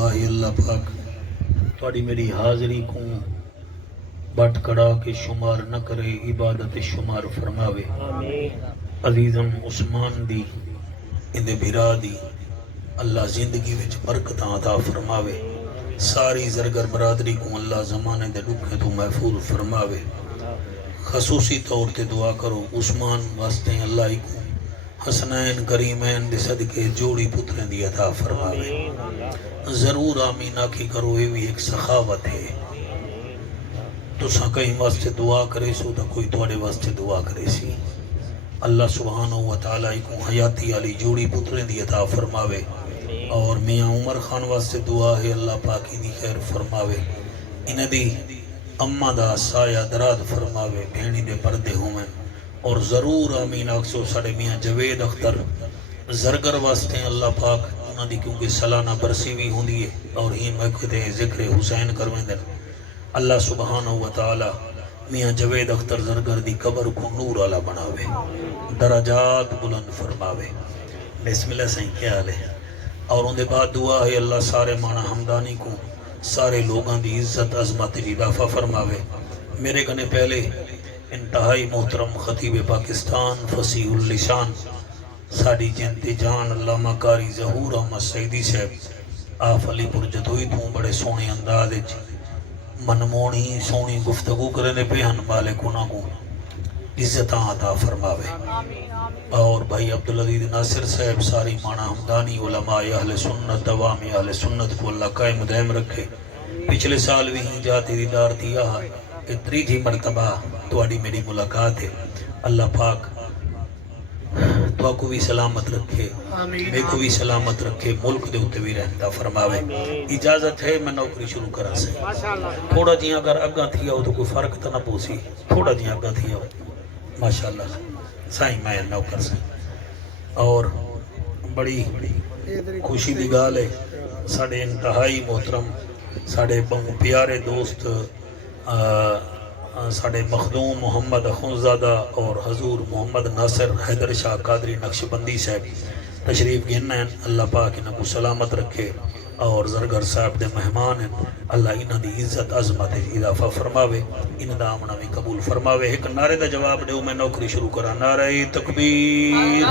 دعا ہے اللہ پاک تھوڑی میری حاضری کو بٹ کڑا کے شمار نہ کرے، عبادت شمار فرماوے۔ عزیزم عثمان دی اندے بھرا دی اللہ زندگی وچ برکتاں عطا فرماوے، ساری زرگر برادری کو اللہ زمانے دے دکھیں تو محفوظ فرماوے۔ خصوصی طور تے دعا کرو عثمان واسطے اللہ کو حسنین کریمین دے صدقے جوڑی پتریں دی عطا فرماوے۔ ضرور آمین آکھی کرو، یہ بھی ایک سخاوت ہے۔ تو سا کہیں واسطے دعا کرے سو تو کوئی توڑے واسطے دعا کرے سی۔ اللہ سبحانہ وتعالی کو حیاتی علی جوڑی پتریں دی عطا فرماوے، اور میاں عمر خان واسطے دعا ہے اللہ پاکی دی خیر فرماوے، انہ دی اماں دا سایہ دراد فرماوے، بھینی دے پردے ہوئے۔ اور ضرور آمین آکسو ساڑے میاں جوید اختر زرگر واسطے اللہ پاک انہ دی کیونکہ سالانہ برسی بھی ہوں دیئے، اور ہی مکتے ذکر حسین کرویں دن اللہ سبحانہ وتعالی میاں جوید اختر زرگر دی قبر کو نور والا بناوے، درجات بلند فرماوے۔ بسم اللہ صحیح کیا حال ہے۔ اور ان دے بعد دعا ہے اللہ سارے مانا حمدانی کو سارے لوگاں دی عزت عظمت اضافہ فرماوے۔ میرے کنے پہلے انتہائی محترم خطیب پاکستان فصیح اللسان ساڑی جنتی جان علامہ قاری ظہور احمد سعیدی صاحب آف علی پور جدوئی تو بڑے سونے انداز منمونی سونی گفتگو کرنے پہ ہن بالے کنا کو عزتاں عطا فرماوے۔ اور بھائی عبدالعزیز ناصر صاحب ساری مانا حمدانی علماء اہل سنت عوام اہل سنت کو اللہ قائم دائم رکھے۔ پچھلے سال بھی ہی جاتی دیدار دیا اتری تھی مرتبہ تواڈی میری ملاقات ہے۔ اللہ پاک تو کو بھی سلامت رکھے، میں کو بھی سلامت رکھے، ملک دے ہوتے بھی رہتا فرماوے۔ اجازت ہے میں نوکری شروع کرا سے تھوڑا جی اگر اگاں تھیا ہو تو کوئی فرق تو نہ پوسی، تھوڑا جی اگاں تھیا ہو ماشاءاللہ سائیں میں نوکر سے۔ اور بڑی خوشی دی گال ہے ساڑے انتہائی محترم ساڑے پیارے دوست ساڑے مخدوم محمد اخونزادہ اور حضور محمد ناصر حیدر شاہ قادری نقشبندی صاحب تشریف گھننا ہیں، اللہ پاک انہوں کو سلامت رکھے۔ اور زرگر صاحب دے مہمان ہیں، اللہ انہوں دی عزت عظمت اضافہ فرماوے، انہوں دا آمنہ بھی قبول فرماوے۔ ایک نعرے دا جواب دے میں نوکری شروع کرا، نعرہ تکبیر،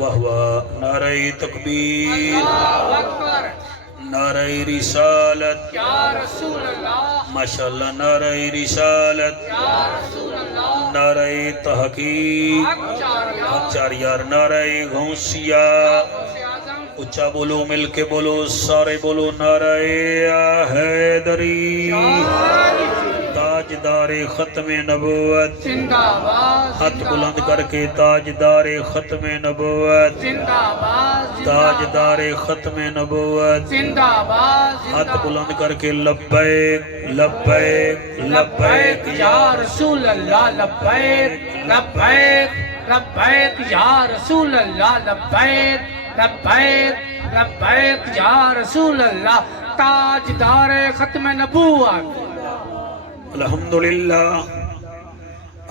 واہ واہ، نعرہ تکبیر، نعرہ رسالت یا رسول اللہ، ماشاءاللہ نعرہ رسالت یا رسول اللہ، نعرہ تحقیق حق چار یار، نعرہ غوثیہ اچھا بولو مل کے بولو سارے بولو، نعرہ حیدری تاجدار ختم نبوت زندہ باد، ہاتھ بلند کر کے تاجدار ختم نبوت زندہ باد، تاجدار ختم نبوت زندہ باد، ہاتھ بلند کر کے لبیک لبیک لبیک یا رسول اللہ، لبیک لبیک لبیک یا رسول اللہ، لبیک لبیک لبیک یا رسول اللہ، تاجدار ختم نبوت۔ الحمدللہ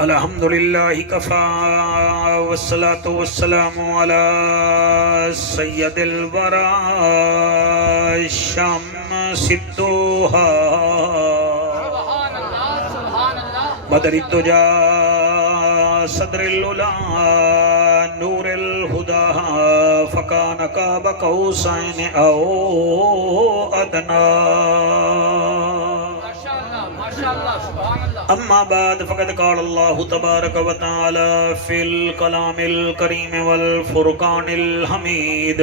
الحمدللہ کفا والصلاة والسلام علی سید الورا شمس الدوحا بدر الدجا صدر العلا نور الہدا فکان قاب قوسین او ادنا۔ اما بعد فقد قال اللہ تبارک و تعالی فی الکلام الکریم والفرقان الحمید،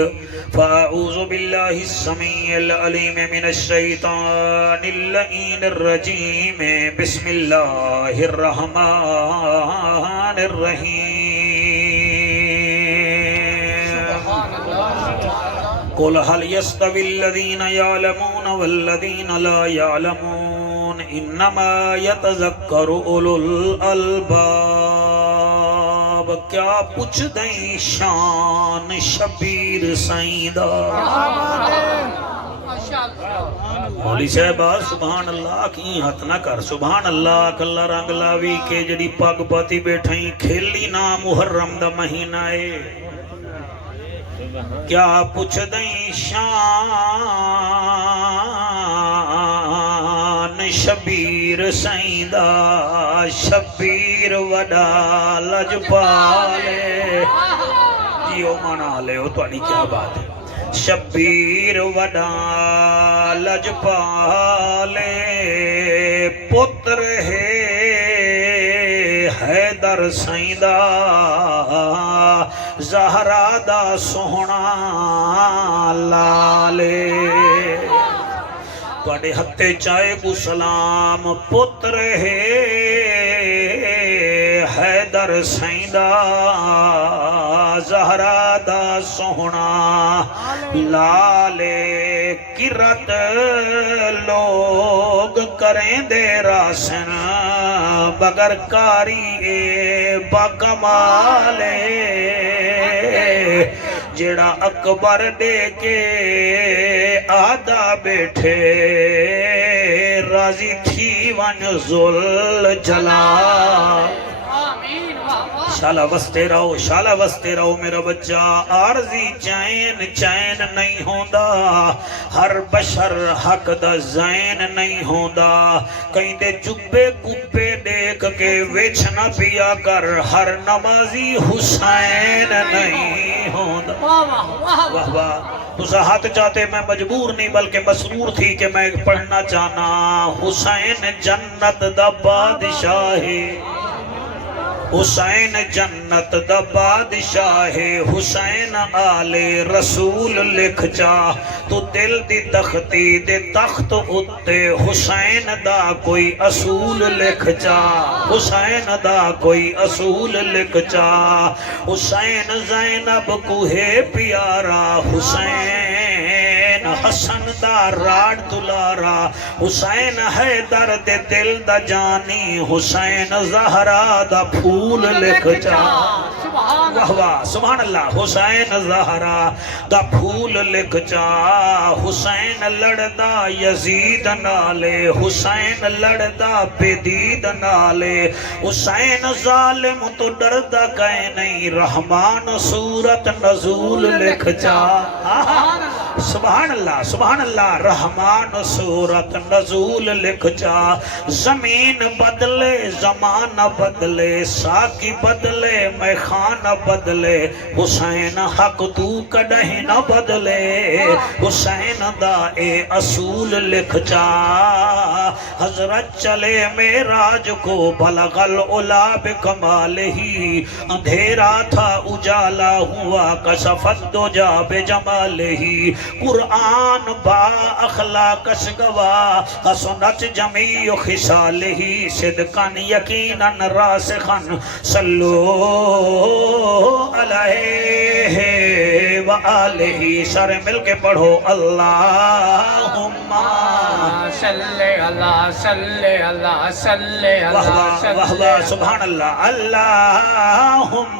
فاعوذ باللہ السمیع العلیم من الشیطان اللعین الرجیم، بسم اللہ الرحمن الرحیم۔ قل هل يستوي الذين يعلمون والذين لا يعلمون انما يتذكر اولو الالباب۔ کیا پوچھ دیں شان شبیر سائیدہ مولی صاحبہ، سبحان اللہ کی ہاتھ نہ کر، سبحان اللہ کلا رنگ لاوی کے جڑی پاگ پاتی بیٹھیں کھیلی نا محرم دا مہینہ ہے، کیا پوچھ دیں شان شبیر سائندہ شبیر وڈا لجپالے جیو مانا لے ہو تو آنی کیا بات ہے شبیر وڈا لجپالے پتر ہے حیدر سائندہ زہرا دا سوہنا لالے توڑے ہتھے چائے کو سلام پتر ہے حیدر سائندہ زہرا دا سوہنا لالے کرت لوگ کریں دے راسن بگر کاری باکمالے جڑا اکبر دے کے آدھا بیٹھے راضی تھی ون ذل جلال شالہ وستے رہو میرا بچہ عارضی چین نہیں ہوندا ہر بشر حق دا زین نہیں ہوندا کہیں دے جبے کبے دیکھ کے ویچ نہ پیا کر ہر نمازی حسین نہیں ہوندا واہ واہ تُسا ہاتھ چاہتے میں مجبور نہیں بلکہ مسرور تھی کہ میں پڑھنا چاہنا حسین جنت دا بادشاہ حسین جنت دا بادشاہ حسین آل رسول لکھ چاہ تو دل دی تختی دے تخت اتے حسین دا کوئی اصول لکھ چاہ حسین دا کوئی اصول لکھ چاہ حسین زینب کو ہے پیارا حسین حسن دا راڑ دلارا حسین حیدر دے دل دا جانی حسین زہرا دا پھول لکھ جا سبحان اللہ حسین زہرا دا پھول لکھ جا حسین لڑدا یزید نالے حسین لڑدا بدید نالے حسین ظالم تو ڈردا کہیں نہیں رحمان صورت نزول لکھ جا سبحان اللہ رحمان صورت نزول لکھ جا زمین بدلے زمانہ بدلے ساکی بدلے میخانہ بدلے حسین حق تو کڑہیں نہ بدلے حسین دا اے اصول لکھ جا حضرت چلے معراج کو بلغ العلا بکمال ہی اندھیرا تھا اجالا ہوا کشفت دجا بجمال ہی قرآن با اخلاقش گواہ حسنت جمیع خصالہی صدقاً یقیناً راسخاً صلو علیہ وآلہ سارے مل کے پڑھو اللہم صلی اللہ صلی اللہ صلی اللہ سبحان اللہ اللہم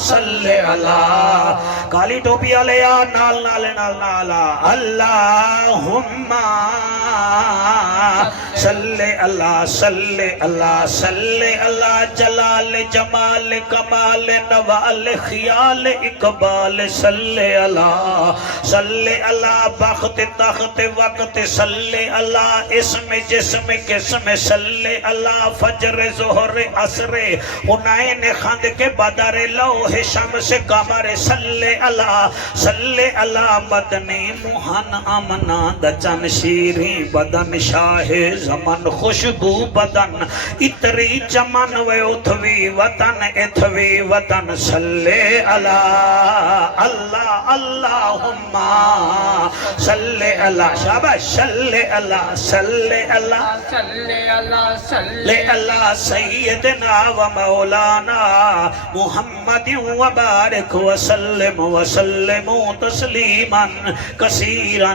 صلی اللہ کالی ٹوپی علیہ نال اللہم صلی اللہ صلی اللہ صلی اللہ جلال جمال کمال نوال خیال اقبال صلی اللہ بخت تخت وقت صلی اللہ اسم جسم قسم صلی اللہ فجر ظہر عصر حنین خند کے بدر لوح شمس قمر صلی اللہ مدنی موہن امنا دچن شیری بدن شاہ زمن خوشبو بدن اتری چمن و اتھوی وطن صلی اللہم صلی اللہ شاباش صلی اللہ سیدنا و مولانا محمد و بارک وسلم تسلیما کثیرا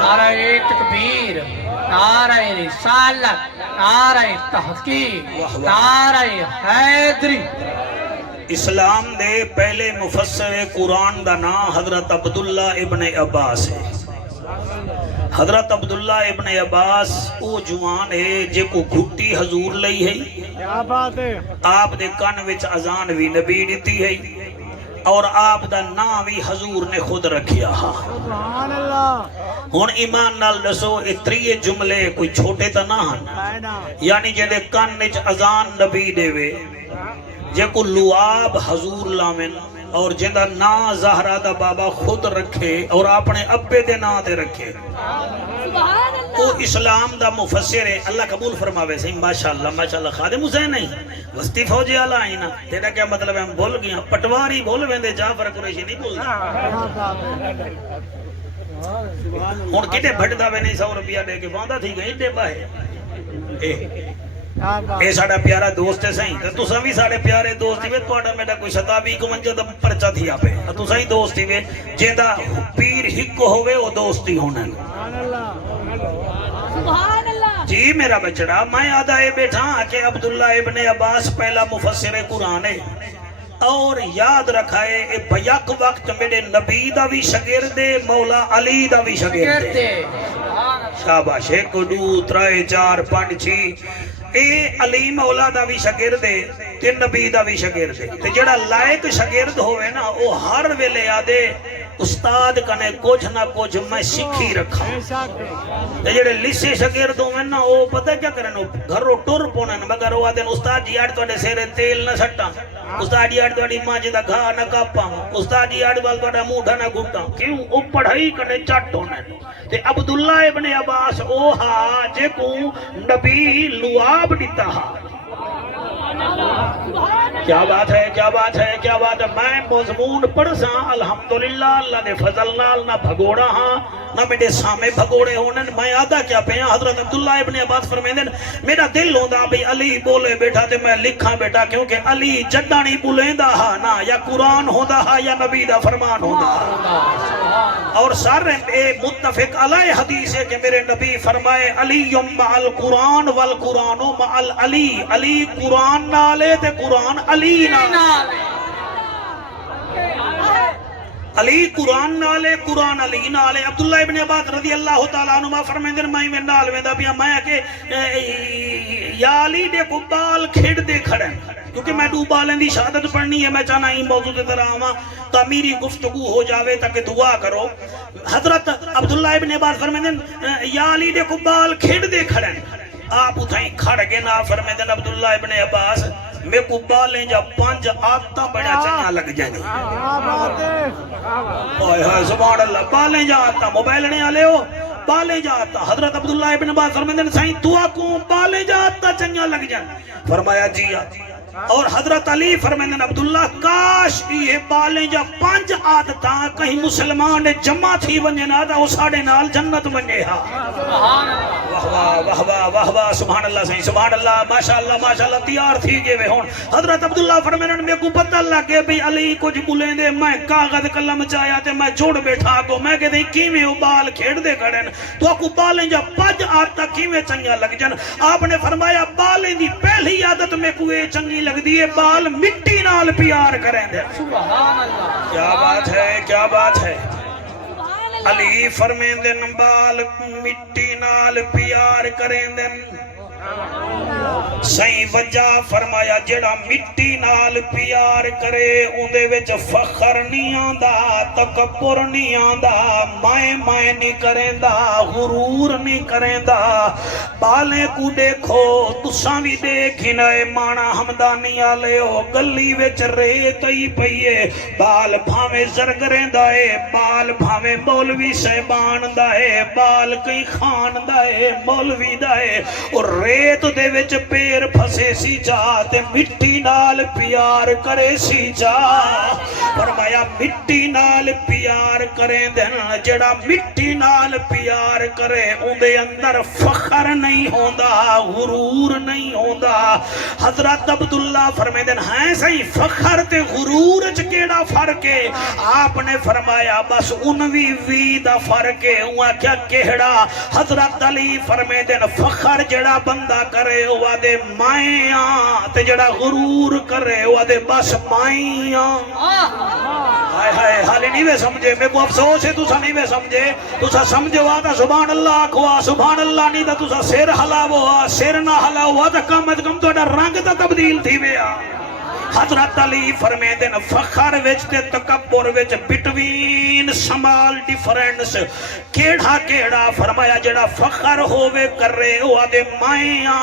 نعرہ تکبیر نعرہ رسالت نعرہ تحقیق نعرہ حیدری اسلام دے پہلے مفسر قرآن دا نام حضرت عبداللہ ابن عباس ہے حضرت عبداللہ ابن عباس او جوان ہے جے کو گھٹی حضور لئی ہے آپ دے کان وچ اذان بھی نبی دیتی ہے اور آپ دا نام بھی حضور نے خود رکھیا ہا سبحان اللہ ہن ایمان نال دسو اتری جملے کوئی چھوٹے تا نہ ہن یعنی جے دے کان وچ اذان نبی دے وے جے کو لعاب حضور لامن اور جندا نا زہرا دا بابا خود رکھے اور اپنے ابے دے نا تے رکھے وہ اسلام دا مفسر ہے اللہ قبول فرماوے صحیح ماشاءاللہ خادم حسین نہیں وسطی فوجی والا آئی نا تیرا کیا مطلب ہے ہم بول گیا پٹواری بول ویندے جعفر قریشی نہیں بولدا ہن کتے بھٹدا وے نہیں 100 روپیہ دے کے واندا تھی گئی تے باہے اے ساڑا پیارا دوست ہے سہیں تو تساں بھی ساڑے پیارے دوست ہی وے تواڈا میڈا کوئی 57 دا پرچا تھی آپے تساں ہی دوست ہی وے جیندا پیر ہک ہوے او دوستی ہونا سبحان اللہ جی میرا بچڑا میں آدھا اے بیٹھا کہ عبداللہ ابن عباس پہلا مفسر قرآن ہے اور یاد رکھائے اے بیک وقت میرے نبی دا بھی شاگرد ہے مولا علی دا بھی شاگرد ہے شاباش 1 2 3 4 5 6 اے علی مولا دا بھی شاگرد ہے تے نبی دا بھی شاگرد ہے تے جڑا لائق شاگرد ہوئے نا وہ ہر ویلے آدھے استاد کنے کچھ نہ کچھ میں سکھی رکھا تے جڑے لسے شاگرد ہوئے نا وہ پتہ کیا کرن گھروں ٹر پونن مگر وہ آدھے استاد جی اڑ تواڈے سرے تیل نہ سٹاں استاد جی اڑ تواڈی ماں دا گھا نہ کاپاں استاد جی اڑ وال تواڈا موڈھا نہ گھٹاں کیوں او پڑھائی کنے چٹ ہونے تے عبداللہ ابن عباس او ہا جے کو نبی لعاب دیتا ہا کیا بات ہے کیا بات ہے کیا بات ہے میں مضمون پڑھ ساں الحمدللہ اللہ دے فضل نال نہ بھگوڑا ہاں نہ میرے سامنے بھگوڑے ہونے میں آدھا کیا پہ حضرت عبداللہ ابن عباس فرمیندن میرا دل ہوندا بھی علی بولے بیٹھا تے میں لکھاں بیٹا کیونکہ علی جڈا نہیں بولیندا ہا نا یا قرآن ہوندا ہا یا نبی دا فرمان ہوندا ہا اور سارے متفق علیہ حدیث ہے کہ میرے نبی فرمائے علی مع القرآن والقرآن مع العلی علی قرآن نالے تے قرآن علی نالے علی قرآن نالے قرآن علی نالے عبداللہ ابن عباس رضی اللہ تعالیٰ عنہ فرمیندن میں نال ویندا پیا میں کہ یا علی دے کو بال کھڑ دے کھڑے کیونکہ میں دو بالیں دی شہادت پڑھنی ہے میں چاہنا ہی موضوع دے طرح آواں تعمیری گفتگو ہو جاوے تاکہ دعا کرو حضرت عبداللہ ابن عباس فرمیندن یا علی دے کو بال کھڑ دے کھڑے آپ اتھائیں کھڑ گے نا فرمیندن عبداللہ ابن عباس میں کو بالیں جا 5 آتا بڑا چنگا لگ جائیں اوہ ہائے سبحان اللہ بالیں جا آتا موبائل نے آلے ہو بالیں جا آتا حضرت عبداللہ ابن عباس فرمیندن سائیں دعا کو بالیں جا آتا چنگا لگ جائیں فرمایا جی اور حضرت علی فرمیندن عبداللہ کاش یہ بالیں جا 5 آدتا کہیں مسلمان جمع تھی ونجے نا دا اساڑے نال جنت ونجے ہا واہ واہ واہ واہ واہ سبحان اللہ صحیح سبحان اللہ ماشاءاللہ تیار تھی گئے وے ہون حضرت عبداللہ فرمیندن میں کو پتہ لگے بھی علی کچھ بولیں دے میں کاغذ قلم چاہیا تے میں جوڑ بیٹھا کو میں کہتے ہیں کیویں وہ بال کھیڑ دے کھڑن تو آپ کو بالیں جا 5 آدتا کیویں چنگا لگ جن آپ نے فرمایا بالیں دی پہلی عادت میں کوئی چنگی لگ دیئے بال مٹی نال پیار کریں دے سبحان اللہ کیا بات ہے کیا بات ہے علی فرمیندن بال مٹی نال پیار کریں دے صحیح وجہ فرمایا جڑا مٹی نال پیار کرے اندے وچ فخر نہیں آندا تکبر نہیں آندا میں نہیں کریندا غرور نہیں کریندا بالیں کو دیکھو تساں بھی دیکھی نئے مانا ہمدانی آلے ہو گلی وچ ریت ہی پئیے بال بھاویں زرگریں دائے بال بھاویں مولوی صاحبان دائے بال کئی خان دائے مولوی دائے اور ریت دے وچ پیر پھسے سی جا تے مٹی نال پیار کرے سی جا فرمایا مٹی نال پیار کریں دن جڑا مٹی نال پیار کرے اندے اندر فخر نہیں ہوندا غرور نہیں ہوندا حضرت عبداللہ فرمائے دن ہیں صحیح فخر تے غرور چکیڑا فرق ہے آپ نے فرمایا بس انوی وی دا فرق ہے وہاں کیا کہڑا حضرت علی فرمائے دن فخر جڑا بندہ کرے وہ دے مائیاں تے جڑا غرور کرے وہ دے بس مائیاں ہائے ہائے حالی نہیں میں سمجھے میں کو افسوس ہے تُسا نہیں میں سمجھے تُسا سمجھے واتا سبحان اللہ آکھوا سبحان اللہ نہیں تا تُسا سیر حلاو سیر نہ حلاو تا کم از کم تو رنگ تا تبدیل تھی بیا حضرت علی فرمیندے نے فخر وچ تے تکبر وچ بٹوین سمال ڈیفرنس کیڑا کیڑا فرمایا جڑا فخر ہووے کرے او آدے مائیاں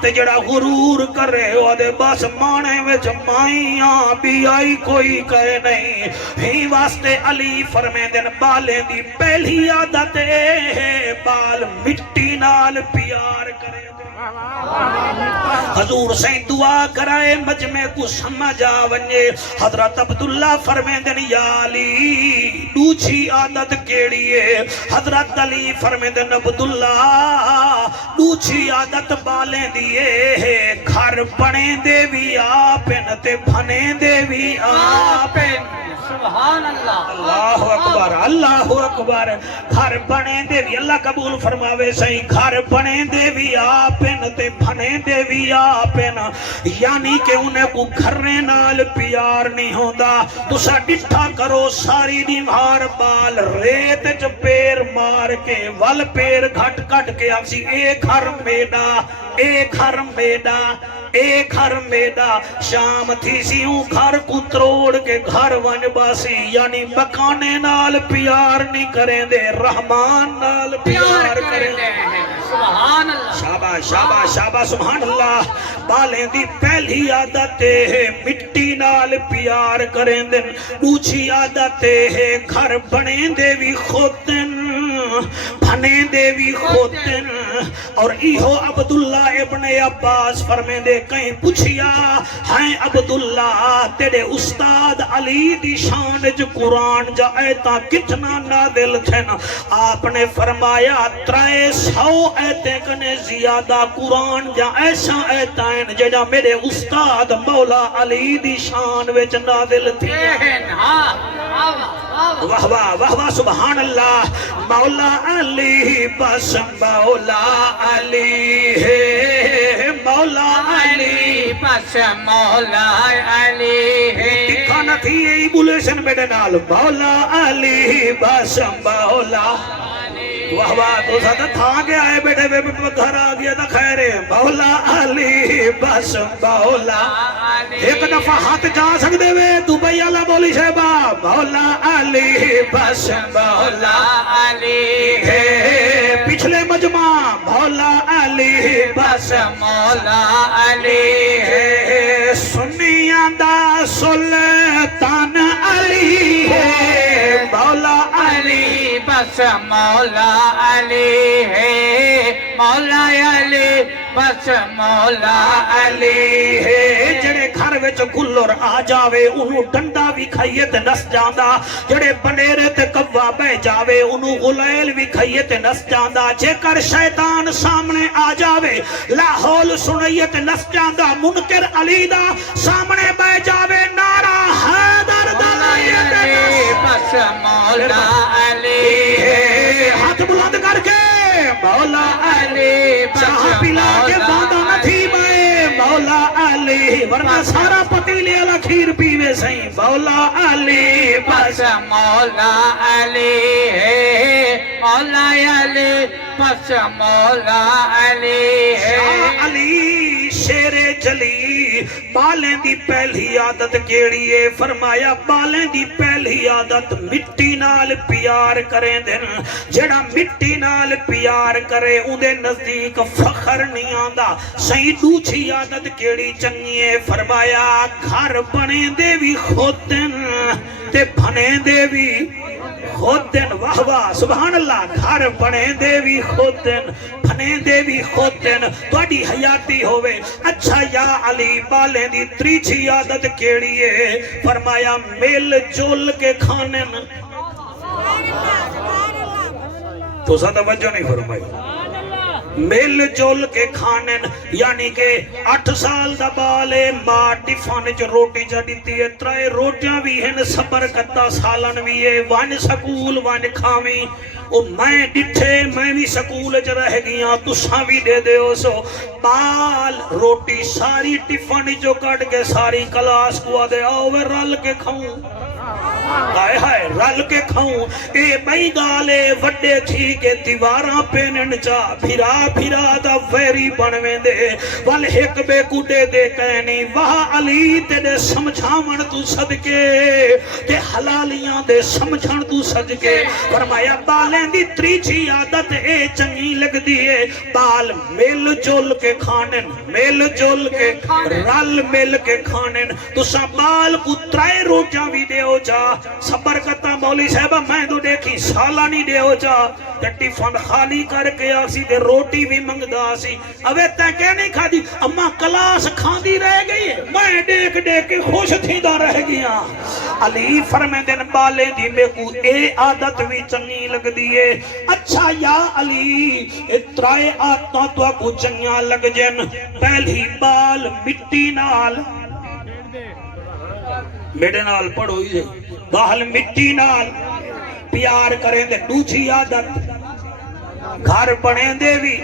تے جڑا غرور کرے او آدے بس مانے وچ مائیاں بھی آئی کوئی کہے نہیں ہی واسطے علی فرمیندے نے بالیں دی پہلی عادت ہے بال مٹی نال پیار کرے حضور سے دعا کرائے مجمع کو سمجھا ونجے حضرت عبداللہ فرمیندن یا علی دوچھی عادت کیڑی ہے حضرت علی فرمیندن عبداللہ دوچھی عادت بالیں دیئے گھر بنے دے بھی آپن تے بھنے دے بھی آپن سبحان اللہ اللہ اکبر اللہ اکبر گھر بنے دے بھی اللہ قبول فرماوے صحیح گھر بنے دے بھی آپن تے بھنے دے بھی آپن یعنی کہ انہیں کو گھرنے نال پیار نہیں ہوندہ تو سا ڈٹھا کرو ساری دیوار بال ریت چ پیر مار کے ول پیر گھٹ کٹ کے آفسی اے گھر میڈا اے گھر میڈا اے گھر میڈا شام تھی سیوں گھر کو تروڑ کے گھر ون باسی یعنی بکانے نال پیار نہیں کریں دے رحمان نال پیار کریں دے سبحان اللہ شاباش شاباش شاباش سبحان اللہ بالیں دی پہلی عادت ہے مٹی نال پیار کریں دن دوچھی عادت ہے گھر بنے دے بھی خودن بھنے دے بھی خودن اور ایہو عبداللہ ابن عباس فرمیں دے کہیں پوچھیا ہیں عبداللہ تیرے استاد علی دی شان جو قرآن جا ایتا کتنا نادل تھے نا آپ نے فرمایا 300 ایتے کنے زیادہ قرآن جا ایسا ایتائن جا میرے استاد مولا علی دی شان وچ نادل تھی واہ واہ واہ واہ سبحان اللہ مولا علی بس مولا علی ہے مولا علی بس مولا علی ہے دکھا نہ تھی یہی بولیشن میرے نال مولا علی بس مولا واہ واہ تو ساتھ تھا گیا ہے بیٹے گھر آ گیا تھا خیرے مولا علی بس مولا ایک دفعہ ہاتھ جا سکتے ہوئے دبئی والا بولی شہبہ مولا علی بس مولا علی ہے پچھلے مجمع مولا علی بس مولا علی ہے سنیاں دا سلطان علی ہے مولا علی بس مولا علی ہے مولا علی بس مولا علی ہے جڑے گھر وچ گلر آ جاوے انہوں ڈنڈا بھی کھائیے تے نس جاندہ جڑے بنیرے تے کوا بے جاوے انہوں غلیل بھی کھائیے تے نس جاندہ جے کر شیطان سامنے آ جاوے لاحول سنائیے تے نس جاندہ منکر علی دا سامنے بے جاوے نعرہ حیدر دلائیے تے نس بس مولا علی ہے ہاتھ بلند کر کے مولا علی چاہ پلا کے باندھا نہ تھی میں مولا علی ورنہ سارا پتیلے والا کھیر پیوے سہی مولا علی بس مولا علی ہے مولا علی بس مولا علی ہے شاہ علی شیر جلی بالیں دی پہلی عادت کیڑی ہے فرمایا بالیں دی پہلی عادت مٹی نال پیار کریں دن جڑا مٹی نال پیار کرے اندے نزدیک فخر نہیں آندا صحیح دوچھی عادت کیڑی چنگی ہے فرمایا گھر بنے دے بھی خود دن تے بھنے دے بھی خود دن واہ واہ سبحان اللہ گھر بنے دے بھی خود دن بھنے دے بھی خود دن توڑی حیاتی ہوئے اچھا یا علی بالیں دی تریچھی عادت کیڑی ہے فرمایا مل جول کے کھانے تو سا توجہ نہیں فرمائی مل جول کے کھانے یعنی کہ 8 سال دا بالے ماں ٹفان جو روٹی جا دیتی ہے 3 روٹیاں بھی ہیں سبر کتا سالن بھی ہے وان سکول وان کھاویں او میں ڈٹھے میں بھی سکول چ رہ گیا تساں بھی دے دے ہو سو بال روٹی ساری ٹفان جو کٹ کے ساری کلاس کو آدھے آؤ میں رل کے کھاؤں آئے ہائے رل کے کھاؤں اے بھائی گالے وڈے تھی کے دیواراں پینن چا پھرا بھرا دا ویری بنویں دے ول ایک بے کوڈے دے کہنی واہ علی تیرے سمجھاون تو صدقے تے حلالیاں دے سمجھن تو صدقے فرمایا بالیں دی تریجی عادت اے چنگی لگ دیئے بال مل جل کے کھانن مل جل کے رل مل کے کھانن تسا بال کو ترائے روٹیاں بھی دے ہو جا صبر کرتا مولی صاحبہ میں تو دیکھی سالہ نہیں دے ہو جا ٹیفن خالی کر کے آسی دے روٹی بھی منگدا آسی اوے تیں کہ نہیں کھا دی اما کلاس کھاندی رہ گئی ہے میں دیکھ دیکھ کے خوش تھی دا رہ گیا علی فرمے دن بالے دی میں کو اے عادت بھی چنگی لگ دیئے اچھا یا علی اترائے آتا تو کو چنگیاں لگ جن پہلی بال مٹی نال میڈے نال پڑھو ہی بال مٹی نال پیار کریں دے دوچھی عادت گھر بنے دے بھی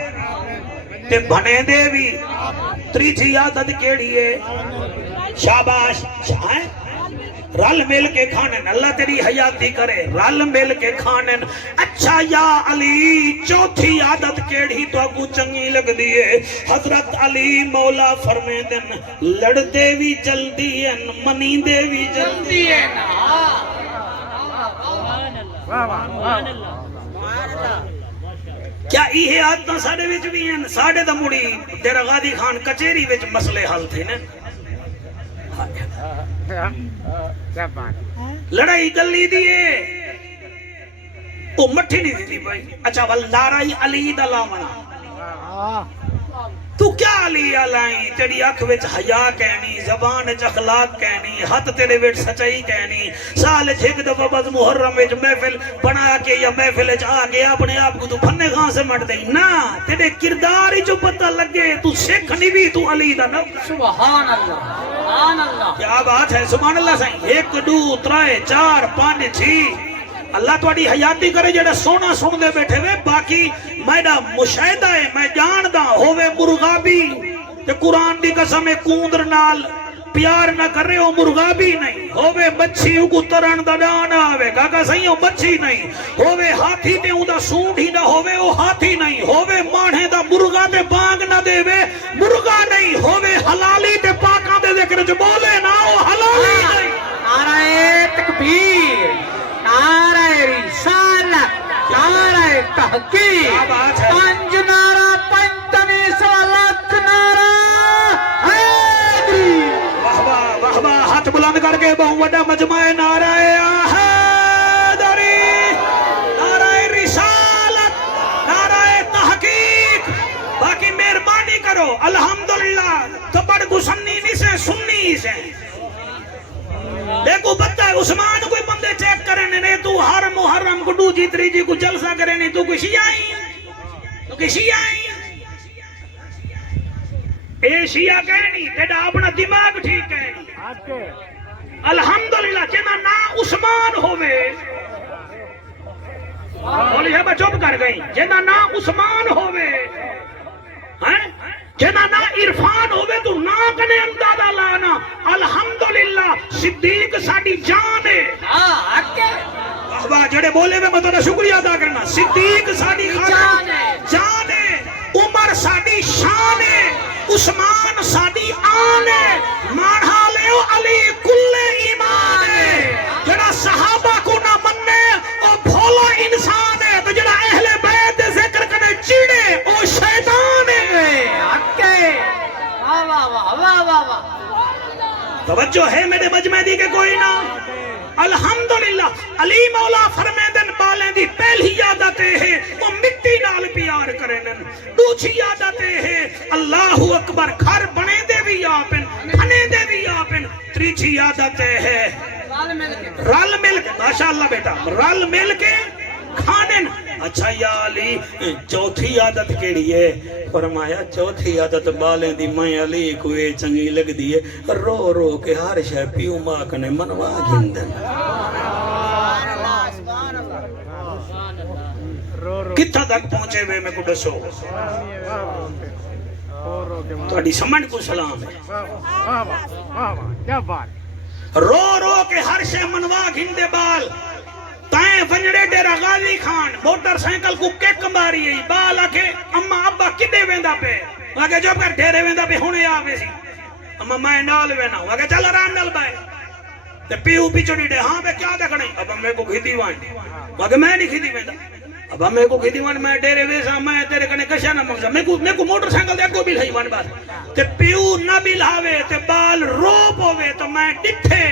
تے بنے دے بھی تریجھی عادت کیڑی ہے شاباش شاہیں رل مل کے کھانن اللہ تیری حیاتی کرے رل مل کے کھانن اچھا یا علی چوتھی عادت کیڑی تو اگو چنگی لگ دیئے حضرت علی مولا فرمے دن لڑتے بھی جلدی ہیں منی دے بھی جلدی ہیں کیا یہ عادتاں ساڑے وچ بھی ہیں ساڑے دا مڑی تیرا غادی خان کچیری وچ مسئلے حل تھے نا لڑائی گلی دیئے وہ مٹھی نہیں دیتی بھائی اچھا والنارائی علی دا لامنا تو کیا علی علائیں تیری اکھ وچ حیا کہنی زبان وچ اخلاق کہنی ہاتھ تیرے وچ سچائی کہنی سال جھگ دفعہ بس محرم وچ محفل بنا کے یا محفل وچ آ گیا اپنے آپ کو تو پھنے خان سے مٹ دیں نا تیرے کردار ہی جو پتہ لگے تو سکھ نہیں بھی تو علی دا نا سبحان اللہ سبحان اللہ کیا بات ہے سبحان اللہ سائیں 1 2 3 4 5 6 اللہ توڑی حیاتی کرے جڑا سونا سن دے بیٹھے وے باقی میڈا مشاہدہ ہے میں جاندہ ہووے مرغابی تے قرآن دی قسم کوندر نال پیار نہ کر رہے ہو مرغابی نہیں ہووے بچی کو ترن دا ڈانا آوے کاکا صحیح ہو بچی نہیں ہووے ہاتھی تے ہوں دا سونڈ ہی نہ ہووے وہ ہاتھی نہیں ہووے مانے دا مرغا تے بانگ نہ دے وے مرغا نہیں ہووے حلالی تے پاکاں دے ذکر جو بولے نہ ہو حلالی نہیں نعرہ تکبیر نعرہ رسالت نعرہ تحقیق پنج نعرہ پنجتنی سوالت نعرہ حیدری واہ واہ واہ ہاتھ بلند کر کے بہت بڑا مجمع نعرہ حیدری نعرہ رسالت نعرہ تحقیق باقی مہربانی کرو الحمدللہ تو بڑھ کو سنی سے دیکھو بچہ عثمان کوئی بندے چیک کرنے نہیں تو ہر محرم کو دو جی تری جی کو جلسہ کرنے تو کوئی شیعہ ہی اے شیعہ کہنی تیڑا اپنا دماغ ٹھیک کہنی الحمدللہ جنا نا عثمان ہوئے بولی ہے چپ کر گئی جنا نا عثمان ہوئے جنا نا عرفان ہوئے تو نا کنے اندازہ لانا الحمدللہ صدیق ساڑی جان ہے جڑے بولے میں مطلب شکریہ ادا کرنا صدیق ساڑی جان ہے عمر ساڑی شان ہے عثمان ساڑی آن ہے مانہا لے علی کل ایمان ہے جڑا صحابہ کو نہ مننے او بھولا انسان ہے تو جڑا اہل بیت ذکر کرنے چیڑے او شیطان ہے توجہ ہے میرے مجمع دی کے کوئی نہ الحمدللہ علی مولا فرمیدن بالیں دی پہلی عادتیں ہیں وہ مٹی نال پیار کرنن دوچھی عادتیں ہیں اللہ اکبر گھر بنے دے بھی آپن کھنے دے بھی آپن تریچھی عادتیں ہیں رل مل کے ماشاءاللہ بیٹا رل مل کے کھانن اچھا یا علی چوتھی عادت کیڑی ہے فرمایا چوتھی عادت بالیں دی میں علی کوئی چنگی لگ دیئے رو رو کے ہر شے پیو ماں کنے منوا گھندن کتھا تک پہنچے ہوئے میں کو دسو تھوڑی سمجھ کو سلام ہے رو رو کے ہر شے منوا گھندے بال تائیں ونجڑے ڈیرا غازی خان موٹر سائیکل کو کیک ماری ہے بال آکے اما ابا کدے ویندا پے آگے جو کر ڈیرے ویندا پے ہونے آوے سی اما میں نال وینا آگے چل آرام نال بائے تے پیو پیچھو ڈیڈے ہاں بے کیا دکھنے ابا میں کو کھیتی وان آگے میں نہیں کھیتی ویندا ابا میں کو کھیتی وان میں ڈیرے ویسا میں تیرے کنے کشا نہ منگسا میں کو موٹر سائیکل دے کو بھی لئی وان بات تے پیو نہ بھی لاوے تے بال روپ ہوئے تو میں ڈٹھے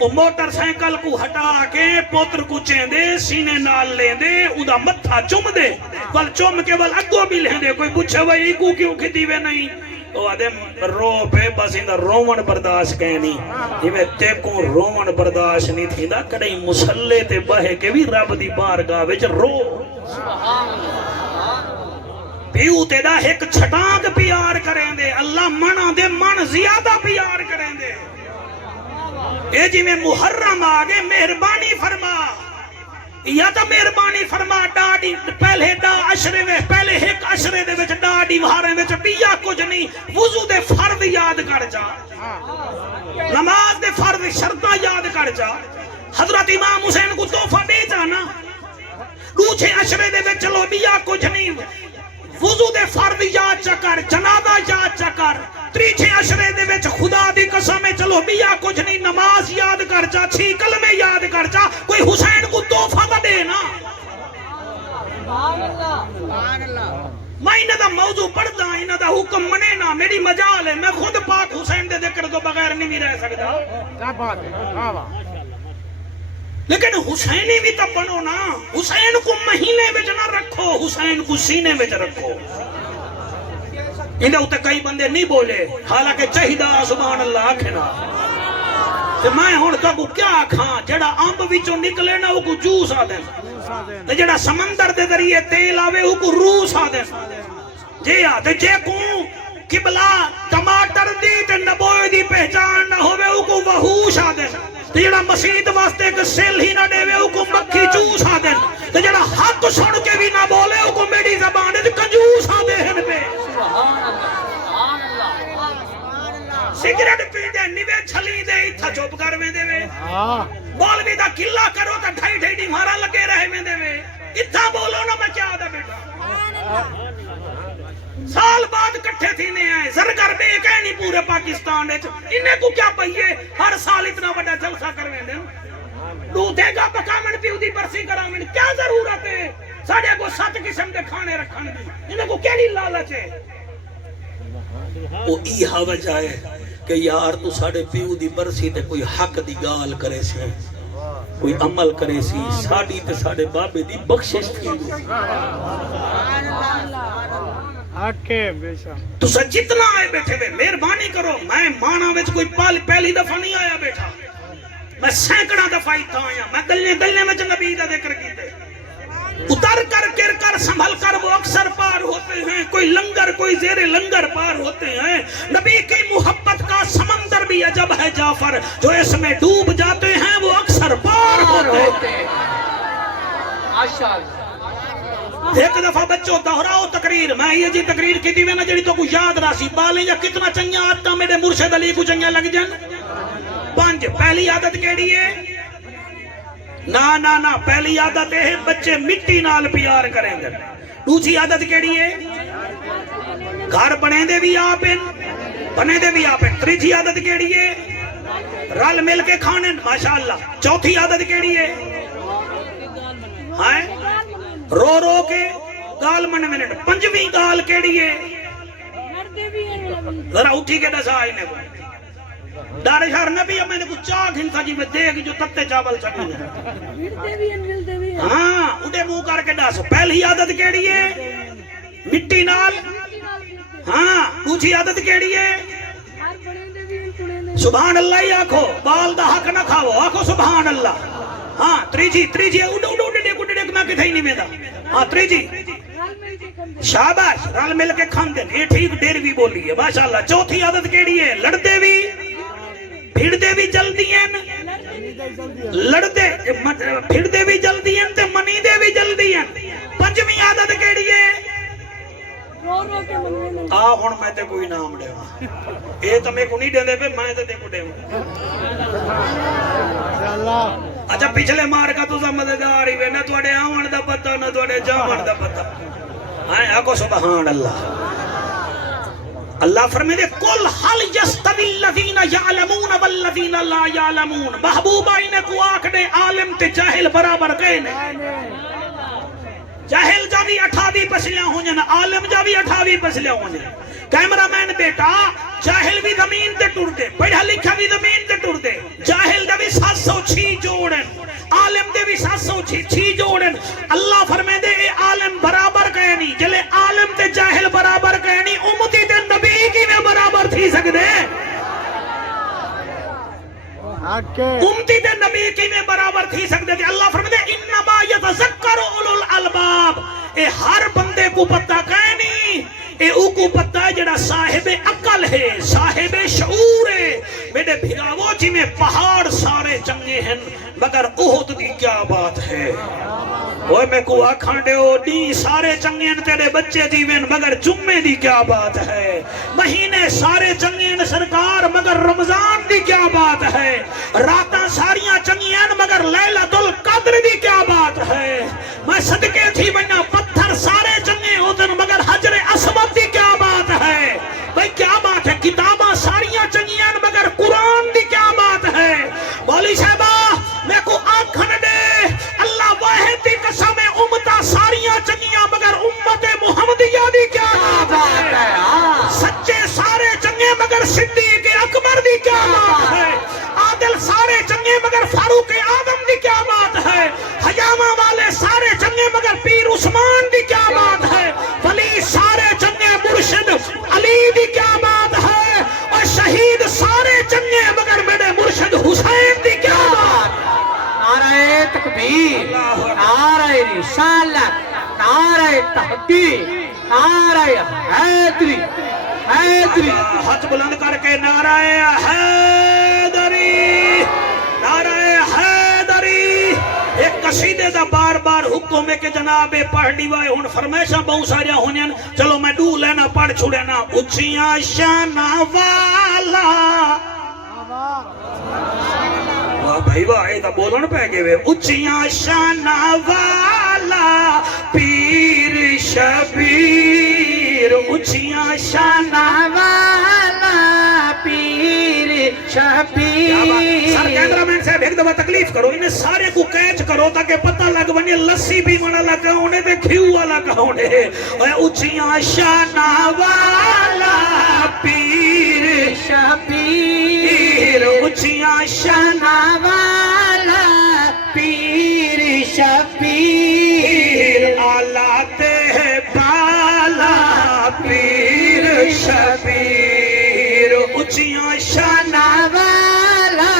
وہ موٹر سائیکل کو ہٹا کے پوتر کو چین دے سینے نال لیں دے ادا متھا چم دے ول چم کے ول اگو بھی لیں دے کوئی پوچھے بھائی کو کیوں کھیتی وے نہیں وہ آدھے رو پہ بس اندہ رومن برداشت کہنی یہ میں تے کو رومن برداشت نہیں تھی دا کڑی مسلے تے بہے کے بھی رب دی بارگاہ وچ رو پیو تے دا ایک چھٹانگ پیار کریں دے اللہ منہ دے من زیادہ پیار کریں دے اے جی میں محرم آگے مہربانی فرما یا تا مہربانی فرما ڈاڈی پہلے ڈا عشرے میں پہلے ایک عشرے دے وچ ڈاڈی وہارے وچ بیا کچھ نہیں وضو دے فرض یاد کر جا نماز دے فرض شرطاں یاد کر جا حضرت امام حسین کو تحفہ دے جانا دوچھے عشرے دے وچ چلو بیا کچھ نہیں وضو دے فرض یاد چکر جنازہ یاد چکر تریچھے عشرے دے وچ خدا دی قسم چلو بیا کچھ نہیں نماز یاد کر جا 6 کلمے یاد کر جا کوئی حسین کو تحفہ تو دے نا میں انہاں دا موضوع پڑھدا انہاں دا حکم منے نا میری مجال ہے میں خود پاک حسین دے ذکر تو بغیر نہیں بھی رہ سکتا کیا بات ہے واہ واہ لیکن حسینی بھی تو بنو نا حسین کو مہینے میں نہ رکھو حسین کو سینے میں رکھو انہیں ہوتے کئی بندے نہیں بولے حالانکہ چاہیدہ سبحان اللہ آکھنا تو میں ہون تو کو کیا کھاں جڑا امب وچوں نکلے نا وہ کو جوس آ دیں جڑا سمندر دے ذریعے تیل آوے وہ کو روس آ دیں جی آتے جے کو قبلہ ٹماٹر دی تے نبوی دی پہچان نہ ہوئے وہ کو وحوش آ دیں جڑا مسیح واسطے ایک سیل ہی نہ دے وہ کو مکھی چوس آ دیں تے جڑا حق سن کے بھی نہ بولے وہ کو میری زبان تے کنجوس آ دے ہن پہ سگریٹ پی دے نیوے چھلی دے اتھا چوپ کر میں دے وے مولوی دا قلعہ کرو تا ڈھائی ڈھائی مارا لگے رہے میں دے وے اتھا بولو نا میں کیا دا بیٹا سال بعد کٹھے تھی نے آئے زرگر بے کہنی پورے پاکستان ہے انہیں کو کیا پہیے ہر سال اتنا بڑا جلسہ کرویں دے دودھے گا پکامن پیو دی برسی کرامن کیا ضرورت ہے ساڑھے کو 7 قسم دے کھانے رکھن دی انہیں کو کیلی لالچ ہے وہ ایہا وجہ ہے کہ یار تو ساڑھے پیو دی برسی تے کوئی حق دی گال کرے سے کوئی عمل کرے سی ساڑھی تے ساڑھے بابے دی بخشش تھی آکے بیشا تو سا جتنا آئے بیٹھے ہوئے مہربانی کرو میں مانا وچ کوئی پہلی دفعہ نہیں آیا بیٹھا میں سینکڑا دفعہ ہی آیا میں گلنے میں نبی دا ذکر کیتے اتر کر گر کر سنبھل کر وہ اکثر پار ہوتے ہیں کوئی لنگر کوئی زیر لنگر پار ہوتے ہیں نبی کی محبت کا سمندر بھی عجب ہے جعفر جو اس میں ڈوب جاتے ہیں وہ اکثر پار ہوتے ہیں ایک دفعہ بچوں دہراؤ تقریر میں یہ جی تقریر کی تھی میں نہ جڑی تو کو یاد راسی بالیں یا کتنا چنگیا آتا میرے مرشد علی کو چنگیا لگ جان 5 پہلی عادت کیڑی ہے نا پہلی عادت ہے بچے مٹی نال پیار کریں گے دوسری عادت کیڑی ہے گھر بنے دے بھی آپ ہیں تیسری عادت کیڑی ہے رل مل کے کھانے ماشاءاللہ چوتھی عادت کیڑی ہے رو رو کے گال من منٹ 5ویں گال کیڑی ہے ذرا اٹھی کے دسا آئینے کو دار شہر نبی میں نے کچھ چاہ گھنسا جی میں دیکھ جو تتے چاول چکنے ہاں اٹھے منہ کر کے دس پہلی عادت کیڑی ہے مٹی نال ہاں دوسری عادت کیڑی ہے سبحان اللہ ہی آکھو بال دا حق نہ کھاؤ آکھو سبحان اللہ ہاں تریجی اڈے ڈیک میں کتھے ہی نہیں میدا ہاں تریجی شاباش رل مل کے کھان دے یہ ٹھیک دیر بھی بولی ہے ماشاءاللہ چوتھی عادت کیڑی ہے لڑدے بھی بھیڑ دے بھی جلدی ہیں لڑدے بھیڑ دے بھی جلدی ہیں تے منی دے بھی جلدی ہیں 5ویں عادت کیڑی ہے ہن میں تے کوئی نام دے اے تے میں کو نہیں دے پے میں تے کو دے اللہ اچھا پچھلے مار کا تو مددگار ہی نہ تھوڑے آون دا پتہ نہ تھوڑے جاون دا پتہ ہائے آکو سبحان اللہ اللہ فرمائے دے قل حل یستوی الذین یعلمون والذین لا یعلمون محبوبہ انہیں کو آکھ دے عالم تے جاہل برابر گئے نے جاہل جا بھی 28 پسلیاں ہوں جن عالم جا بھی 28 پسلیاں ہوں جن کیمرہ مین بیٹا جاہل بھی زمین تے ٹر دے پڑھا لکھا بھی زمین تے ٹر دے جاہل دا بھی 706 جوڑن عالم دے بھی 706 جوڑن اللہ فرمائے دے اے عالم برابر گئے نہیں جلے عالم تے جاہل برابر گئے نہیں امتی تے نبی کی میں برابر تھی سکتے امتی تے نبی کی میں برابر تھی سکتے تھے اللہ فرمائے دے انما یتذکر اولو الالباب اے ہر بندے کو پتہ کہے نہیں اے او کو پتہ ہے جڑا صاحب عقل ہے صاحب شعور ہے میرے بھراوو جی میں پہاڑ سارے چنگے ہیں مگر احد دی کیا بات ہے وہ میں کو آکھاں دے او دی سارے چنگے ہیں تیرے بچے جیویں مگر جمعے دی کیا بات ہے مہینے سارے چنگے ہیں سرکار مگر رمضان دی کیا بات ہے راتاں ساریاں چنگی ہیں مگر لیلۃ القدر دی کیا بات ہے میں صدقے تھی بنا پتھر سارے چنگے ہوتے مگر حجر اسود دی کیا بات ہے بھئی کیا بات ہے کتاباں ساریاں چنگی ہیں مگر قرآن دی کیا بات ہے مولی صاحبہ میں کو آنکھن دے اللہ واحد دی قسم امتہ ساریاں چنگیاں مگر امت محمدیہ دی کیا بات ہے سچے سارے چنگے مگر صدیق اکبر دی کیا بات ہے عادل سارے چنگے مگر فاروق اعظم دی کیا بات ہے حجامہ والے سارے چنگے مگر پیر عثمان دی کیا بات ہے ولی سارے چنگے مرشد علی دی کیا بات ہے اور شہید سارے چنگے مگر میرے مرشد حسین دی کیا بات نعرہ تکبیر نعرہ رسالت نعرہ تحقیق نعرہ حیدری حیدری ہاتھ بلند کر کے نعرہ حیدری نعرہ حیدری ایک قصیدے دا بار بار حکم ہے کہ جناب پڑھ دیوائے ہون فرمیشہ بہت سارے ہونین چلو میں دو لینا پڑھ چھوڑے نا اچھیاں شانہ والا واہ بھائی واہ ایدہ بولن پہ گئے اچھیاں شانہ والا پیر شبیر اچھیاں شانہ والا پیر شبیر سر کیمرہ مین سے ایک دفعہ تکلیف کرو انہیں سارے کو کیچ کرو تاکہ پتہ لگ بنی لسی بھی منا لگا ہونے دے کھیو والا کہونے اچھیاں شانہ والا پیر شبیر اچھیاں شانہ والا پیر شبیر آلات بالا پیر شبیر اچھیاں شانہ والا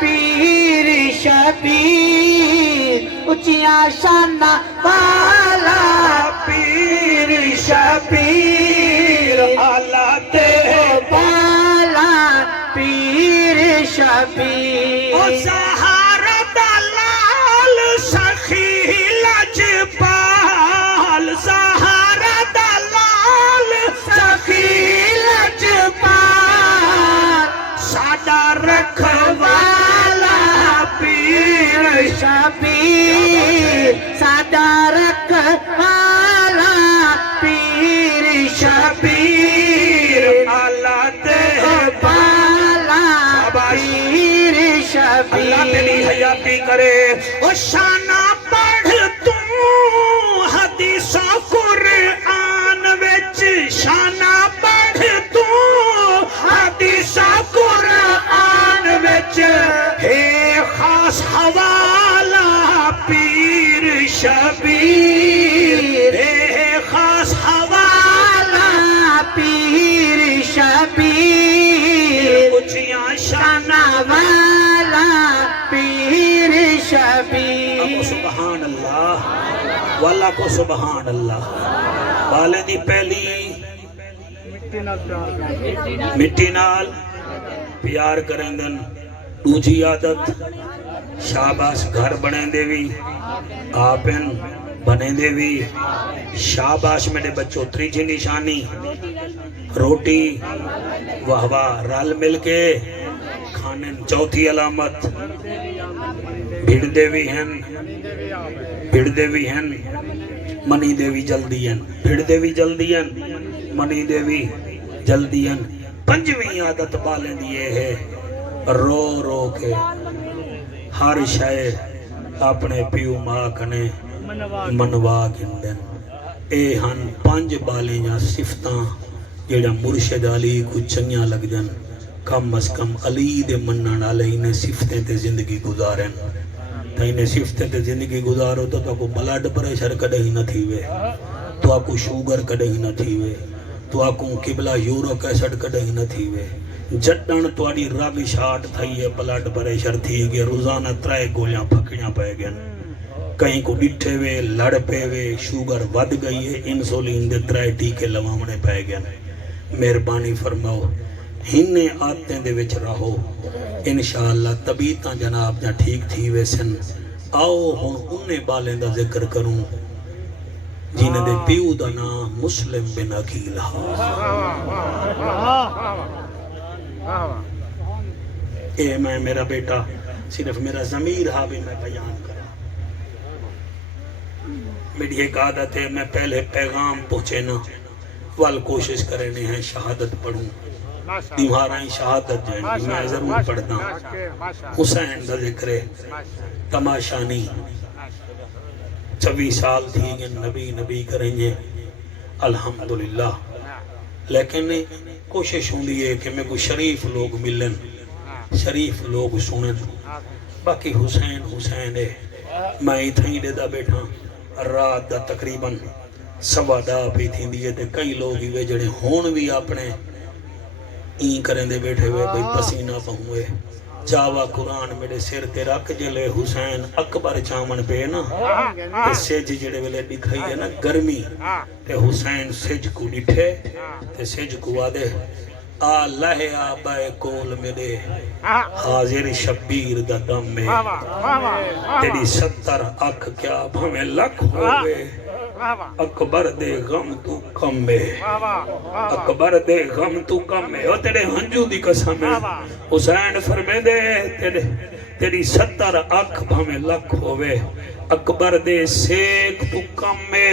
پیر شبیر اچھیاں شانہ والا پیر شبیر آلات بالا پیر شبیر او سہارا دلال سخی لجپال سہارا دلال سخی لجپال ساڈا رکھوالا پیر شبیر ساڈا رکھوالا پیر شبیر آلات بالا پیر شبیر اللہ تیری حیاتی کرے او شانہ پڑھ تو حدیث قرآن وچ شانہ پڑھ تو حدیث قرآن وچ ہے خاص حوالہ پیر شبیر ہے خاص حوالہ پیر شبیر اچھیاں شانہ والا پیر شبیر سبحان اللہ واللہ کو سبحان اللہ والے دی پہلی مٹی نال پیار کریں دن دوجی عادت شاباش گھر بنیں دے وی آپن بنیں دے وی شاباش میرے بچوں تریجی نشانی روٹی واہ واہ رل مل کے کھانے چوتھی علامت بھڑدے بھی ہیں منی دیوی آوے بھڑدے بھی ہیں منی دیوی جلدی ہیں بھڑدے بھی جلدی ہیں منی دیوی جلدی ہیں پنجویں عادت بالیں دیئے ہے رو رو کے ہر شئے اپنے پیو ماں کنے منوا گندن اے ہن پانچ بالیں یا صفتاں جیڑا مرشد علی کو چنگیاں لگ دن کم از کم علی دے منن والے انہیں صفتیں تے زندگی گزارن تا انہیں صفتیں تے زندگی گزارو تو کو بلڈ پریشر کدے ہی نہ تھیوے تو آکو شوگر کدے ہی نہ تھیوے تو آکو قبلہ یورک ایسڈ کدے ہی نہ تھیوے جٹن تواری رابی شاٹ تھئی ہے بلڈ پریشر تھی گئے روزانہ 3 گولیاں پھکڑیاں پہ گئے کہیں کو ڈٹھے وے لڑ پے وے شوگر ود گئی ہے انسولین دے 3 ٹیکے لوامنے پہ گئے مہربانی فرماؤ ہنے آتے دے وچ رہو انشاءاللہ طبیعتاں جناب جا ٹھیک تھی ویسن آؤ ہن انہیں بالیں دا ذکر کروں جنہیں دے پیو دا نام مسلم بن عقیل اے میں میرا بیٹا صرف میرا ضمیر ہا بھی میں بیان کرا میری ایک عادت ہے میں پہلے پیغام پہنچے نا وال کوشش کرنے ہیں شہادت پڑھوں تمہارا ہی شہادت جائیں میں ضرور پڑھتا ہوں حسین دا ذکر ہے تماشا نہیں 26 سال تھی گے نبی کریں گے الحمدللہ لیکن کوشش ہوں ہے کہ میں کو شریف لوگ ملن شریف لوگ سنن باقی حسین ہے میں ہی تھیں دے دا بیٹھا رات دا تقریباً 10:15 پی تھی دیئے تے کئی لوگ ہی وے جڑے ہون بھی اپنے این کریں دے بیٹھے ہوئے بھئی پسینہ پہوئے چاوا قرآن میرے سر تے رکھ جلے حسین اکبر چامن پہ نا تے سج جڑے ویلے دکھائی ہے نا گرمی تے حسین سج کو ڈٹھے تے سج کو آدھے آلہ آبائے کول میرے حاضر شبیر دا دم میں تیری 70 اکھ کیا بھمیں لکھ ہوئے اکبر دے غم تو کم میں اکبر دے غم تو کم میں او تیرے ہنجو دی قسم ہے حسین فرمے دے تیری 70 اکھ بھمیں لکھ ہوئے اکبر دے سیک تو کم میں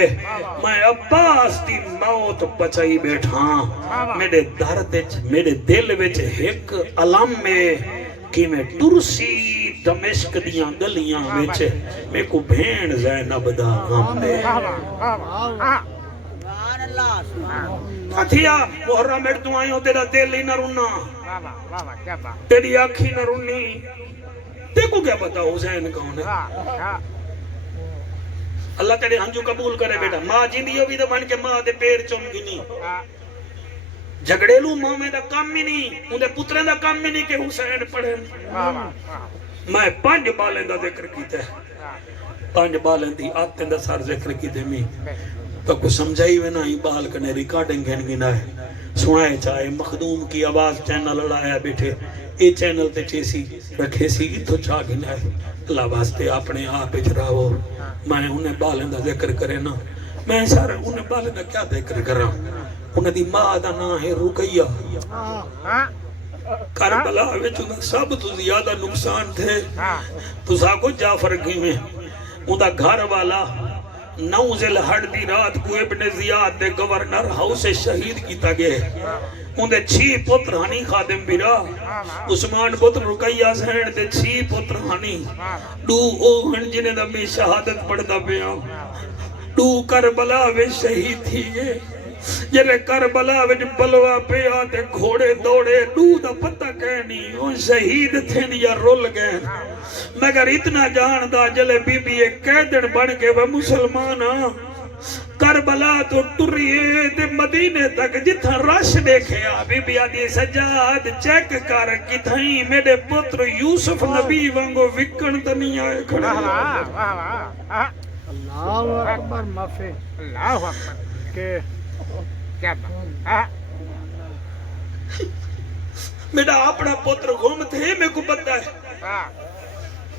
عباس دی موت بچائی بیٹھا میرے درد میرے دل وچ ایک علم میں کہ میں ترسی دمشق دیاں گلیاں وچ میں کو بھین زینب دا غم میں اتھیا محرم میرے تو آئیوں تیرا دل ہی نہ رونا تیری آنکھی نہ رونی دیکھو کیا پتا حسین کون ہے اللہ تیرے ہنجو قبول کرے بیٹا ماں جیندی بھی تو بن کے ماں دے پیر چم گی نہیں جھگڑیلو ماں میں دا کام ہی نہیں انہیں پتریں دا کام ہی نہیں کہ حسین پڑھیں میں 5 بالیں دا ذکر کیتے 5 بالیں دی آتے دا سار ذکر کیتے میں تو کو سمجھائی وے نا ہی بال کنے ریکارڈنگ گھن گنا ہے سنائے چاہے مخدوم کی آواز چینل اڑایا بیٹھے اے چینل تے چیسی رکھے سی تو چاہ گنا ہے اللہ واسطے اپنے آپ اجراؤ میں انہیں بالیں دا ذکر کرے نا میں سارے انہیں بالیں دا کیا ذکر کر رہا ہوں انہیں دی ماں دا نا ہے رقیہ کربلا وچ سب تو زیادہ نقصان تھے تو ساکو جعفر کی میں اندہ گھر والا 9 ذی الحج دی رات کو ابن زیاد دے گورنر ہاؤس شہید کیتا گئے اندے 6 پتر ہنی خادم بیرا عثمان پتر رقیہ سین دے 6 پتر ہنی 2 اوہن جنہیں دا میں شہادت پڑھتا پیا 2 کربلا میں شہید تھی گئے جنہیں کربلا میں بلوا پہ آتے گھوڑے دوڑے 2 دا پتہ کہنی ان شہید تھے یا رول گئے مگر اتنا جاندہ جلے بی بی ایک قیدن بن کے وہ مسلمان کربلا تو ٹریے دے مدینے تک جتھا رش دیکھے بی بی آدھی سجاد چیک کر کتھائیں میرے پتر یوسف نبی وانگو وکن تنی آئے کھڑے اللہ اکبر معافی اللہ اکبر کہ کیا میرا اپنا پتر غم تھے میں کو پتہ ہے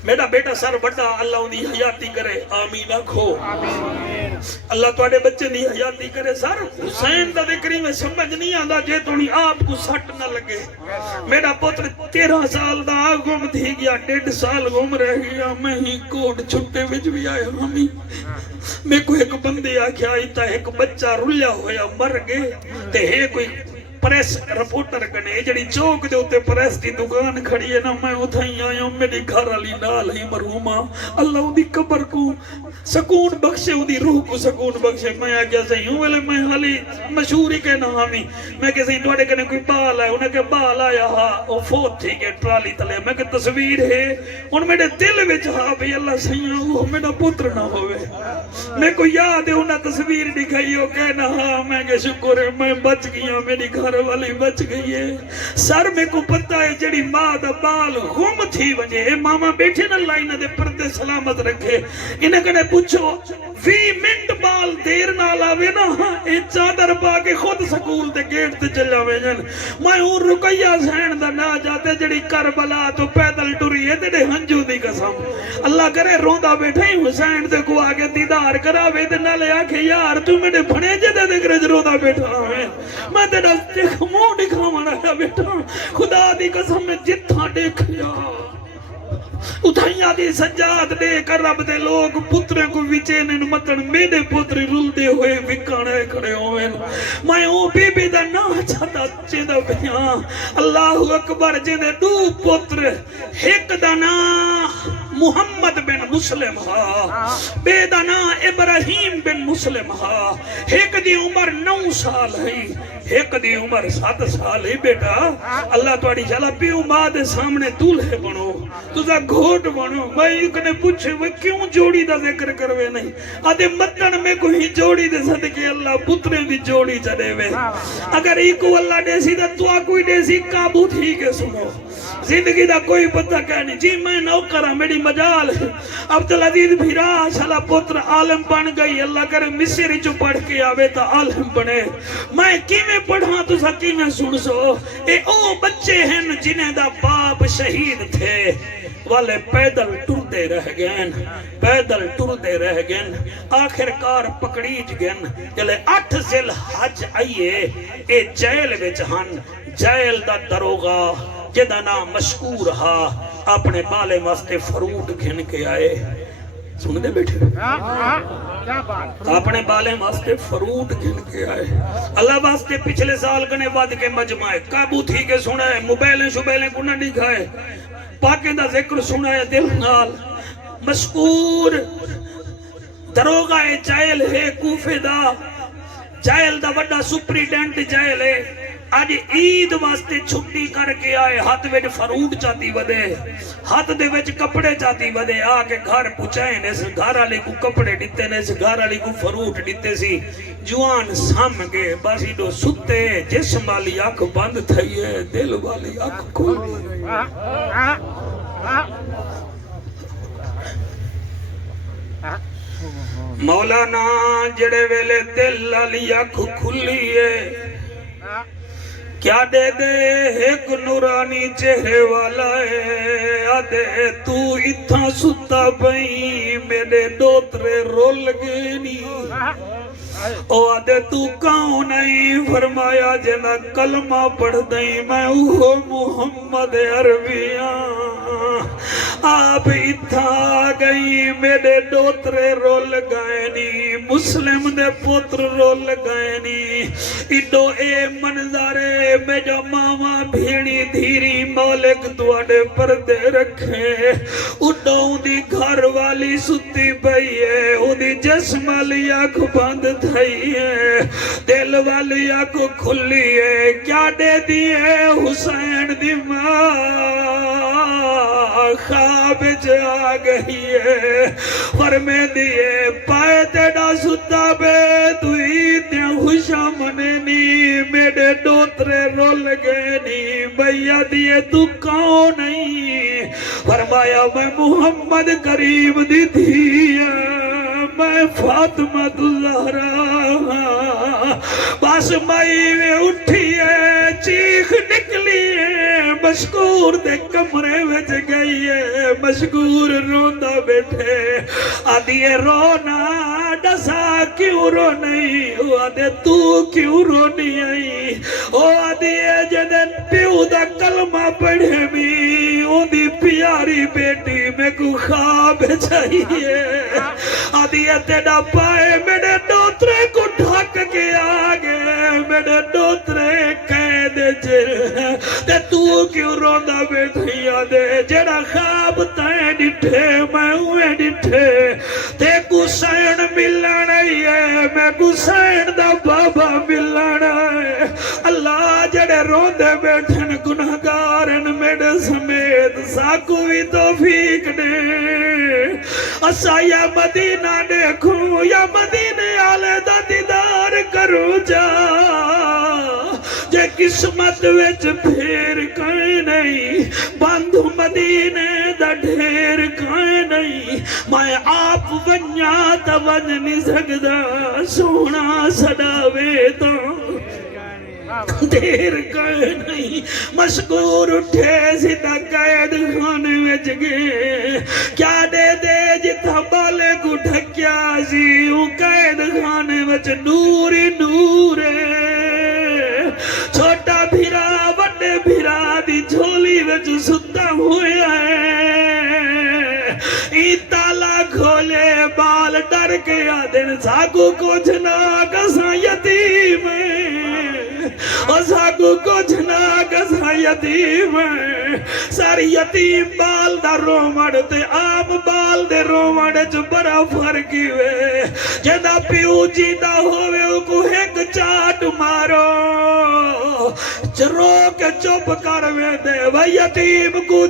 میرا بیٹا سر بڑا اللہ ان کی حیاتی کرے آمین آکھو آمین اللہ تواڈے بچے دی حیاتی کرے سر حسین دا ذکری میں سمجھ نہیں آندا جے تونی آپ کو سٹ نہ لگے میرا پتر 13 سال دا گم تھی گیا 1.5 سال گم رہ گیا میں ہی کوٹ چھٹے وچ بھی آیا ہمی میں کو ایک بندے آکھیا ایتا ایک بچہ رلیا ہویا مر گئے تے ہے کوئی پریس رپورٹر کنے جڑی چوک دے اوتے پریس دی دکان کھڑی ہے نا میں اتھائی آیا میری گھر والی نال ہی مرحوما اللہ اون دی قبر کو سکون بخشے اون دی روح کو سکون بخشے میں آ گیا صحیح ہوں ویلے میں حالی مشہور ہی کہنا ہامی میں کہ صحیح تواڈے کنے کوئی بال ہے انہیں کہ بال آیا ہاں او فوت تھی کہ ٹرالی تلے میں کہ تصویر ہے ان میرے دل وچ ہاں بھی اللہ صحیح وہ میرا پتر نہ ہوئے میں کو یاد ہے انہیں تصویر دکھائی ہو کہنا ہاں میں کہ شکر ہے میں بچ گیا میری گھر والی بچ گئی ہے سر میں کو پتہ ہے جڑی ماں دا بال غم تھی وجے اے ماما بیٹھے نہ لائن دے پردے سلامت رکھے انہیں کنے پوچھو 20 منٹ بال دیر نال آوے نا اے چادر پا کے خود سکول دے گیٹ تے چل جاوے جن میں ہوں رقیہ سین دا نہ جاتے جڑی کربلا تو پیدل ٹری ہے تیرے ہنجو دی قسم اللہ کرے روندا بیٹھا ہی حسین تے کو آگے دیدار کراوے تے نہ لے آکھے یار تو میرے بھنے جدے دے کرے روندا بیٹھا ہوئے میں تیرا منہ دکھاواں رہا بیٹا خدا دی قسم میں جتھا دیکھیا اتھائیاں دی سجاد دے کر رب دے لوگ پترے کو وچینے متن میرے پتری رلدے ہوئے وکانے کھڑے ہوئے میں او بی بی دا نا چاہتا چیدہ بیاں اللہ اکبر جیدے 2 پتر ایک دا نا محمد بن مسلم ہا بے دا نا ابراہیم بن مسلم ہا ایک دی عمر 9 سال ہے ایک دی عمر 7 سال ہے بیٹا اللہ تواڈی جلا پیو ماں دے سامنے دولہے بنو تجھا گھوٹ بنو میں کنے پوچھے وہ کیوں جوڑی دا ذکر کروے نہیں آدھے متن میں کوئی جوڑی دے صدقے اللہ پترے دی جوڑی چڑے وے اگر ایکو اللہ دے سی دا تو کوئی دے سی قابو تھی کے سنو زندگی دا کوئی پتہ کہنی جی میں نوکرہ میری مجال ہے عبدالعزیز بھیرا شالا پتر عالم بن گئی اللہ کرے مصری جو پڑھ کے آوے تا عالم بنے میں کیمیں پڑھا تو سکیمیں سن سو اے او بچے ہیں جنہیں دا باپ شہید تھے والے پیدل ٹردے رہ گئن پیدل ٹردے رہ گئن آخر کار پکڑیج گئن جلے 8 ذل حج آئیے اے جیل وچ ہن جیل دا دروغا جدا نام مشکور ہا اپنے بالے واسطے فروٹ گھن کے آئے سن دے بیٹھے اپنے بالے واسطے فروٹ گھن کے آئے اللہ واسطے پچھلے سال کنے بعد کے مجمع قابو تھی کے سنے موبائلیں شبیلیں کو نہ دکھائے پاکیں دا ذکر سنائے دل نال مشکور دروغہ جیل ہے کوفے دا جیل دا وڈا سپریڈنٹ جیل ہے آج عید واسطے چھٹی کر کے آئے ہاتھ ویڈ فروٹ چاہتی ودے ہاتھ دے ویچ کپڑے چاہتی ودے آکے گھر پچھائیں نیس گھر آلے کو کپڑے دیتے نیس گھر آلے کو فروٹ دیتے سی جوان سام گے باسی دو ستے جسم والی آنکھ بند تھئیے دل والی آنکھ کھل مولانا جڑے ویلے دل والی آنکھ کھلیے کیا دے دے ایک نورانی چہرے والا ہے آدھے تو اتھا ستا بھئی میرے دوترے رول گینی او آدھے تو کاؤں نہیں فرمایا جنا کلمہ پڑھ دیں میں اوہ محمد عربیاں آپ اتھا گئی میرے دوترے رول گائنی مسلم دے پتر رول گائنی ایڈو اے منظارے میں جو ماما بھیڑی دھیری مالک دوڑے پردے رکھے اڈو دی گھر والی ستی پئی ہے او دی جسم والی آنکھ بند تھئی ہے دل والی آنکھ کھلی ہے کیا دے دیئے حسین دی ماں خواب جا گئی ہے فرمے دیئے پائے تیڑا ستا بے دوئی تیاں خوشا منے نی میرے دوترے رول گئے نی بھیا دیئے تو کون نہیں فرمایا میں محمد کریم دی دیا میں فاطمہ الزہرا بس مائی میں اٹھی ہے چیخ نکلی ہے مشکور دے کمرے وچ گئی ہے مشکور روندا بیٹھے آدھیے رونا ڈسا کیوں رو نہیں او آدھے تو کیوں رو نہیں آئی او آدھیے جدن پیو دا کلمہ پڑھے بھی او دی پیاری بیٹی میں کو خواب چاہیے آدھیے تیڑا پائے میرے دوترے کو ڈھک کے آگے میرے دوترے قید جر تے تو کیوں روندا بیٹھی آدھے جڑا خواب تائیں ڈٹھے میں ہوئے ڈٹھے تے کو سین ملن ہے میں کو سین دا بابا ملن ہے اللہ جڑے روندے بیٹھن گناہگارن میرے سمیت ساکو بھی توفیق دے اسا یا مدینہ دیکھوں یا مدینے آلے دا دیدار کروں جا جے قسمت وچ پھر کہیں نہیں بندھ مدینے دا ڈھیر کہیں نہیں میں آپ ونیا تا ون نہیں سکدا سونا سڑاوے تو دیر کہیں نہیں مشکور اٹھے سیدھا قید خانے وچ گئے کیا دے دے جتھا بالے کو ڈھکیا سی او قید خانے وچ نور ہی نور ہے چھوٹا بھیرا وڈے بھیرا دی جھولی وچ ستا ہویا ہے ای تالا کھولے بال ڈر کے آدن ساکو کچھ نہ کسا یتیم او ساکو کچھ نہ کسا یتیم ساری یتیم بال دا رومڑ تے عام بال دے رومڑ چ بڑا فرقی وے جدا پیو جیتا ہوئے او کو ایک چاٹ مارو چرو کے چپ کر وے دے وہ یتیم کو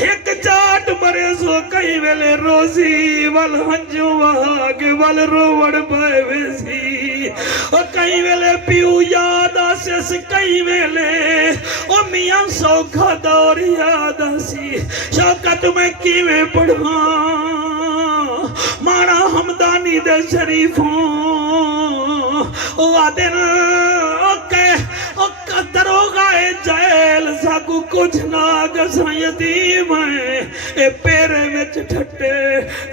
ایک چاٹ مرے سو کئی ویلے روزی وال ہنجو وہاں کے وال روڑ پائے ویسی اور کئی ویلے پیو یاد آسیس کئی ویلے او میاں سوکھا دور یاد آسی شوکت میں کیویں پڑھاں مانا ہمدانی دے شریفوں او آدن او دروغائے جیل ساکو کچھ ناگ سایتیم ہے اے پیرے وچ ٹھٹے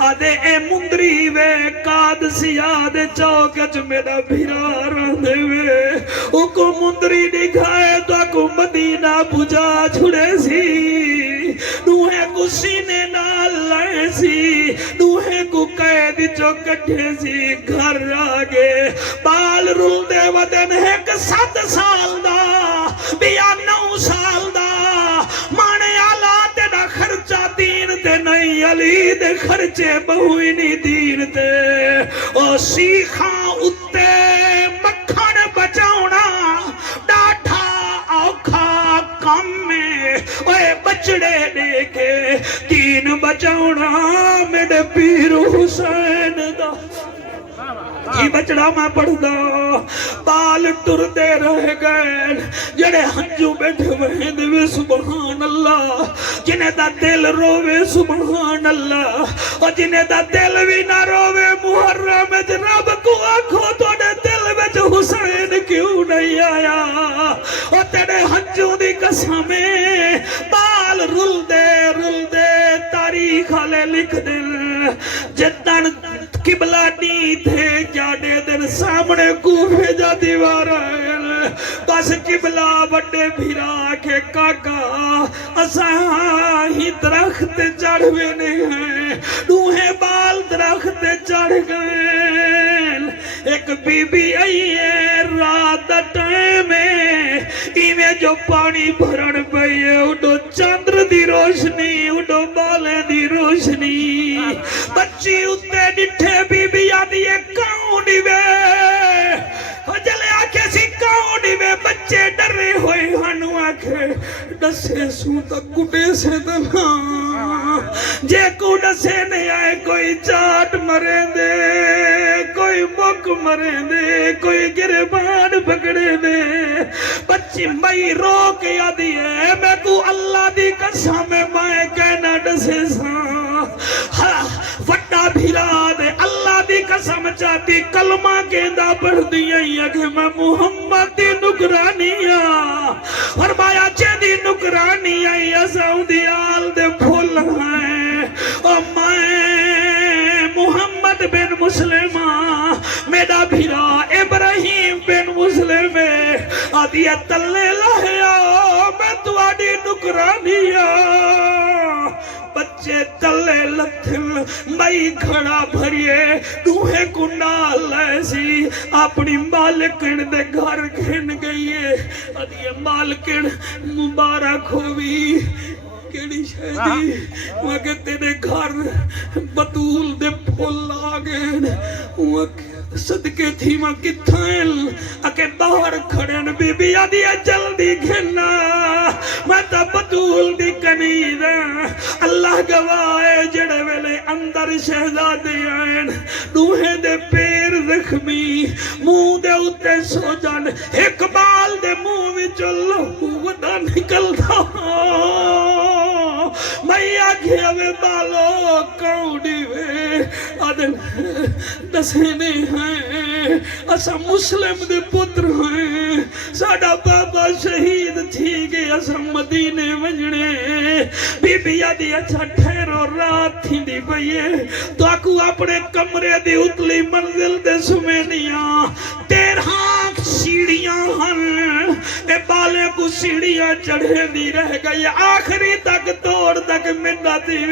آدھے اے مندری وے قاد سیاد چوکچ میرا بھیرا رہنے وے او کو مندری دکھائے تو کو مدینہ پجا چھڑے سی نوہے کو سینے نال لائے سی نوہے کو قید چوکٹھے سی گھر آگے بال رول دے ودن ہے کہ 7 سال دا بیا 9 سال دا مانے آلہ تیڑا خرچہ دین تے نہیں علی دے خرچے بہوئی نہیں دین تے او سیخاں اتے مکھن بچاؤنا ڈاٹھا اوکھا کم میں اوے بچڑے دے کے دین بچاؤنا میرے پیر حسین دا جی بچڑا میں پڑھ دا بال ٹر دے رہ گئے جڑے ہنجو بیٹھے وہیں دے سبحان اللہ جنہیں دا دل روے سبحان اللہ اور جنہیں دا دل بھی نہ روے محرم رب کو آنکھو تو نے دل میں جو حسین کیوں نہیں آیا اور تیرے ہنجو دی قسمیں بال رل دے تاریخ آلے لکھ دل جتن قبلہ نہیں تھے کیا دے دن سامنے کوفے جا دیوار آئے بس قبلہ بڑے بھیرا کے کاکا اساں ہی درخت چڑھ ہوئے ہیں نوہے بال درخت چڑھ گئے ایک بی بی آئی ہے رات ٹائم ایویں جو پانی بھرن پئیے اڈو چندر دی روشنی اڈو بالے دی روشنی بچی اتے ڈٹھے بی بی آدھی کاؤں ڈیوے جلے آکھے سی کاؤں ڈیوے بچے ڈرے ہوئے ہنو آکھے ڈسے سوں تک گھٹے سے دنا جے کو ڈسے نہیں آئے کوئی چاٹ مرے دے کوئی مک مرے دے کوئی گربان پکڑے دے بچی مئی رو کے آدھی ہے میں کو اللہ دی قسم میں کہنا ڈسے ساں وٹا بھیرا دے اللہ دی قسم چاہتی کلمہ کہندا پڑھ دیا کہ میں محمد دی نگرانی فرمایا جیدی نگرانی آئی اساں دی آل دے پھول ہیں اور میں محمد بن مسلم میرا بھیرا ابراہیم بن مسلم آدھی تلے لہیا میں تواڈی نگرانی بچے تلے لتھل مئی کھڑا بھریے دوہے کنڈال لیسی اپنی مالکن دے گھر گھن گئیے ادھے مالکن مبارک ہوئی کیڑی شہدی وہاں تیرے گھر بطول دے پھول آگئن وہاں صدقے تھی ماں کتھائل اکے باہر کھڑن بی بی آدھی جلدی گھنا میں تا بطول دی کنید اللہ گواہ جڑے ویلے اندر شہزادے آئین دوہے دے پیر زخمی منہ دے اتے سو جان ایک بال دے منہ میں چلو وڈا نکل دا میں آگے ہوئے بالو کاؤڈی وے آدھن دسینے ہیں اسا مسلم دے پتر ہیں ساڑا بابا شہید تھی گئے اسا مدینے وجنے بی بی آدھی اچھا ٹھہرو رات تھی دی بھئیے تو آکو اپنے کمرے دی اتلی منزل دے سمینیاں 13 سیڑیاں ہیں اے بالے کو سیڑیاں چڑھے دی رہ گئی آخری تک توڑ تک منہ تھی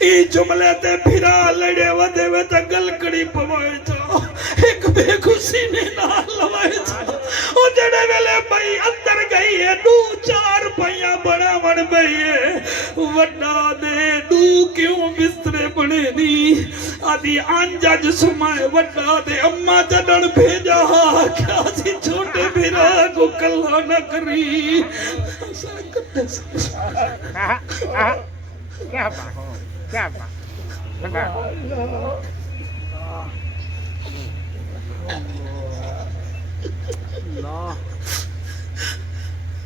ای جملے تے پھرا لڑے ودے وے تا گلکڑی پوائے جاؤ ایک بے خوشی نے نال لوائے جاؤ او جڑے ویلے بھائی اندر گئی ہے 2-4 پہیاں بڑا بڑھ بھئی ہے وڈا دے دو کیوں بسترے بڑے دی آدھی آنجاج سمائے وڈا دے اممہ جڑن بھیجا کیا سی چھوٹے بھیرا کو کلہ نہ کری کیا بات کیا بات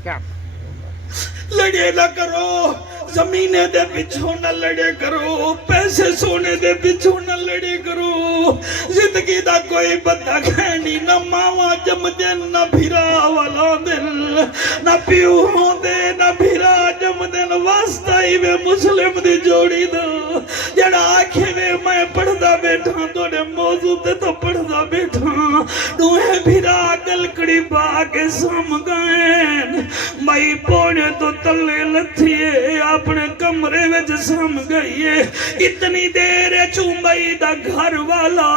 کیا لڑے نہ کرو زمینے دے پچھوں نہ لڑے کرو پیسے سونے دے پچھوں نہ لڑے کرو زندگی دا کوئی بندہ کھینی نہ ماما جم دن نہ بھیرا والا دل نہ پیو ہوں دے نہ بھیرا جم دن واسطہ ہی میں مسلم دی جوڑی دو جڑا آنکھیں میں پڑھ دا بیٹھا تو نے موضوع تے تو پڑھ دا بیٹھا دوہے بھیرا گلکڑی با کے سام گائن مائی پونے تو تلے لتھیے اپنے کمرے میں جسم گئیے اتنی دیر چومبئی دا گھر والا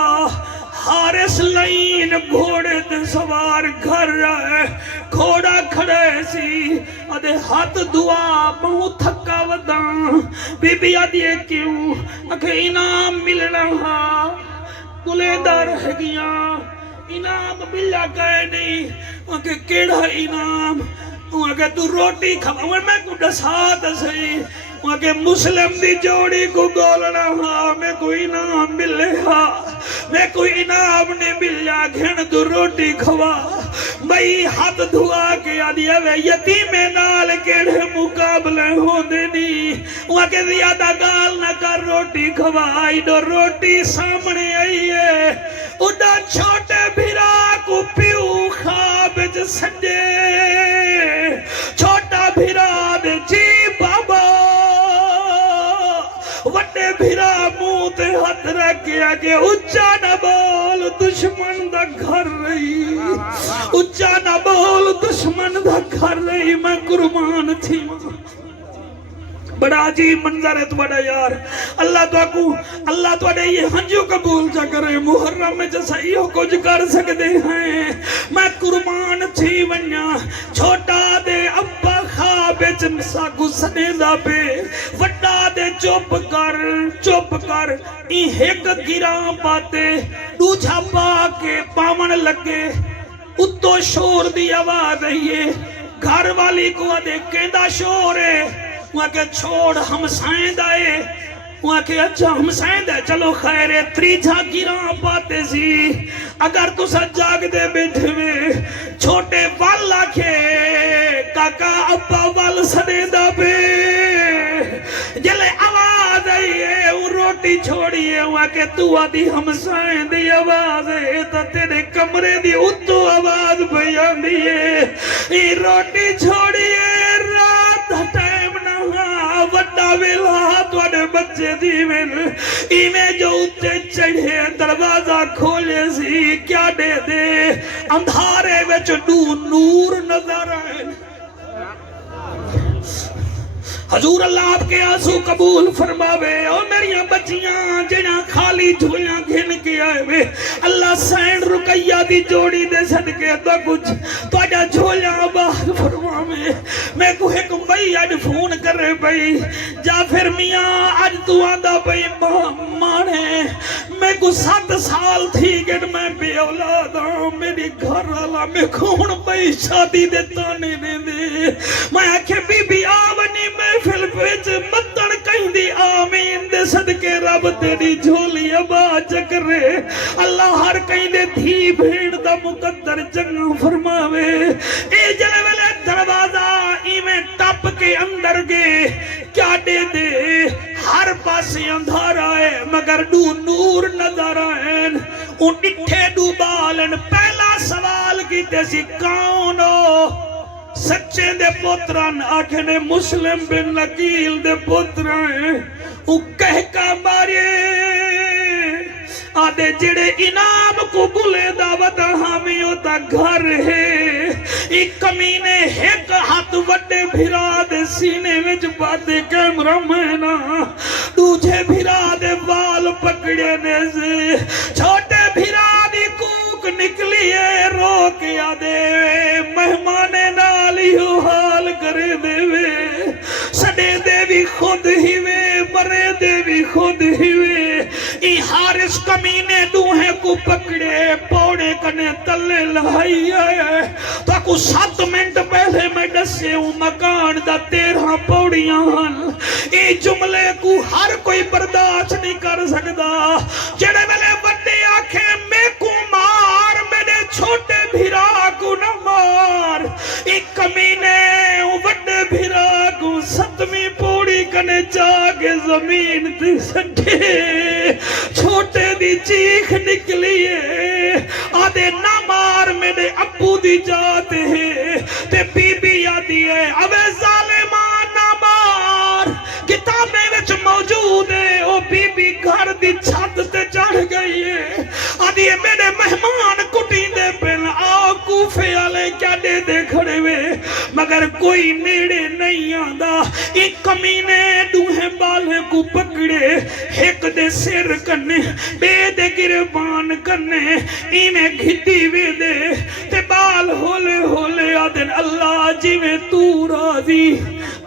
حارس لائن گھوڑے تے سوار گھر رہے گھوڑا کھڑے سی آدھے ہاتھ دعا بہت تھکا وداں بی بی آدھے کیوں اکھے انعام مل رہا گلے دار ہے گیا انعام ملا گئے نہیں اکھے کیڑا انعام اگر تو روٹی کھاؤں میں کو ڈسات سہی اگر مسلم دی جوڑی کو گولنا ہاں میں کوئی انعام ملے ہاں میں کوئی انعام نہیں ملیا گھن تو روٹی کھوا بھئی ہاتھ دھوا کے آدھیا وے یتیم نال کیڑے مقابلے ہو دینی اگر زیادہ گال نہ کر روٹی کھوا آئی دو روٹی سامنے آئی ہے اڈا چھوٹے بھیرا کو پیو خواب سنجے چھوٹا بھیرا دے جی بابا وڈے بھیرا منہ تے ہاتھ رکھیا کہ اچھا نہ بول دشمن دا گھر رہی اچھا نہ بول دشمن دا گھر رہی میں قربان تھی بڑا عجیب منظر ہے تمہارا یار اللہ تو اڑے یہ ہنجو قبول جا کرے محرم میں جیسا یہ کچھ کر سکتے ہیں میں قربان تھی ونیا چھوٹا دے ابا خواب چمسا گسنے دا پہ وڈا دے چوپ کر ایک گراں پاتے دوجھا پا کے پامن لگے اتو شور دی آواز ہے گھر والی کو دے کہندہ شور ہے وہاں کے چھوڑ ہمسائیں دائے وہاں کے اچھا ہمسائیں دائے چلو خیر تریجھا گراں پاتے سی اگر تو سا جاگ دے بیٹھے میں چھوٹے والا کے کاکا ابا وال سنے دا پہ جلے آواز آئی ہے روٹی روٹی چھوڑیے ہوا کہ تو آدھی ہمسائیں دی آواز ہے تا تیرے کمرے دی اتو آواز بیان دیئے روٹی چھوڑیے رات ٹائم نہ وڈا ویلا توڑے بچے دیویں ایمیں جو اتے چڑھے دروازہ کھولے سی کیا دے دے اندھارے وچ نور نظر آئے حضور اللہ آپ کے آنسو قبول فرماوے اور میریاں بچیاں جنہاں خالی جھولیاں گھن کے آئے وے اللہ سین رقیہ دی جوڑی دے صدقے تو کچھ تو آجا جھولیاں آباد فرماوے میں کو ایک بھائی آج فون کر رہے بھائی جعفر میاں آج تو آدھا بھائی مانے میں کو 7 سال تھی کہ میں بے اولاد ہوں میری گھر والا میں کون بھائی شادی دے تانے دے میں آکھے بی بی آونی میں محفل وچ متن کہندی آمین دے صدقے رب تیری جھولی ابا چکرے اللہ ہر کہندے دھی بھیڑ دا مقدر چنگا فرماوے اے جلے ویلے دروازہ ایویں ٹپ کے اندر گئے کیا دے دے ہر پاسے اندھارا ہے مگر نور نظر آئیں ان اٹھے بالن پہلا سوال کیتے سی کون ہو سچے دے پوتران آکھنے مسلم بن عقیل دے پوتران او کہہ کا مارے آدھے جڑے انعام کو بلے دعوت ہمیں ہوتا گھر ہے ایک کمینے ایک ہاتھ وڈے بھرا دے سینے وچ باتے کیمرہ مہنا دوجھے بھرا دے وال پکڑے نے سے چھوٹے بھرا دی کوک نکلی ہے رو کے آدھے مہمانے نالیو حال کرے دے وے سڑے دے بھی خود ہی وے مرے دے بھی خود ہی وے ای حارس کمینے دوہے کو پکڑے پوڑے کنے تلے لہائی آئے تو کو 7 منٹ پہلے میں ڈسے ہوں مکان دا 13 پوڑیاں ہن ای جملے کو ہر کوئی برداشت نہیں کر سکتا جڑے ملے بڑے آنکھیں میں کو مار میرے چھوٹے بھیرا کو نہ مار ایک کمینے وڈے بھیرا کو 7ویں پوڑی کنے چاگے زمین تے سٹھے چھوٹے دی چیخ نکلی ہے آدھے نہ مار میرے ابو دی جاتے ہیں تے بی بی آدھی ہے اوے ظالمان نہ مار کتابیں وچ موجود ہے او بی بی گھر دی چھت تے چڑھ گئی ہے آدھی ہے میرے مہمان کٹی دے پن آؤ کوفے آلے کیا دے دے کھڑے وے مگر کوئی نیڑے نہیں آدھا ایک کمینے دوہے بالے کو پکڑے ایک دے سر کنے بے دے گربان کنے ایمیں گھتی وے دے تے بال ہولے ہولے آدھن اللہ جی میں تو راضی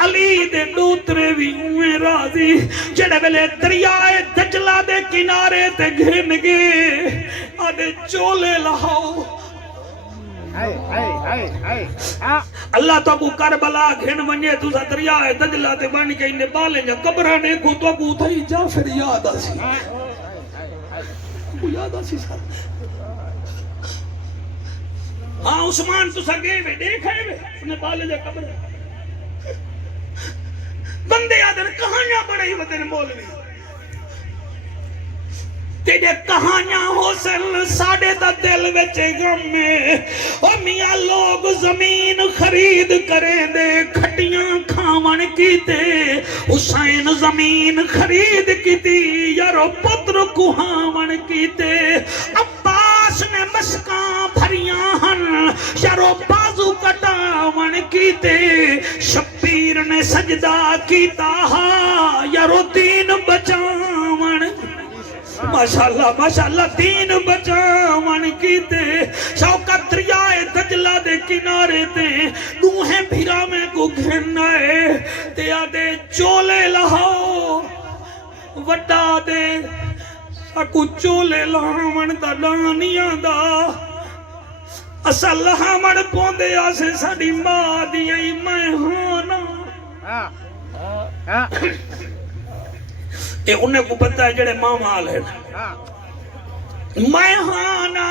علی دے دوترے بھی ہوئے راضی جڑے بلے دریائے دجلہ دے کنارے تے گھن گے آدھے چولے لہاؤ اللہ تو کو کربلا گھن ونجے تو سا دریائے دجلہ تے بن کے انہیں بالیں جا قبرانے کو تو کو تھئی جعفر یاد آسی کو یاد آسی سر ہاں عثمان تو سا گئے وے دیکھے وے انہیں بالیں جا قبرانے بندے آدھر کہانیاں بڑھائی وطن مولوی تیرے کہانیاں حسن ساڑے دا دل وچے غم میں او میاں لوگ زمین خرید کرے دے کھٹیاں کھاون کیتے حسین زمین خرید کیتی یارو پتر کہاون کیتے عباس نے مسکاں بھریاں ہن یارو بازو کٹاون کیتے شبیر نے سجدہ کیتا ہا یارو دین بچاون ماشاءاللہ دین بچاون کیتے شوکت دریائے دجلہ دے کنارے تے دوہیں بھیرا میں کو گھنائے تے آدھے چولے لہاؤ وڈا دے ساکو چولے لہاون دا ڈانیاں دا اصل لہاون پوندے آسے ساڑی ماں دیئی میں ہانا اے انہیں کو پتہ ہے جڑے ماں مال ہے میں ہانا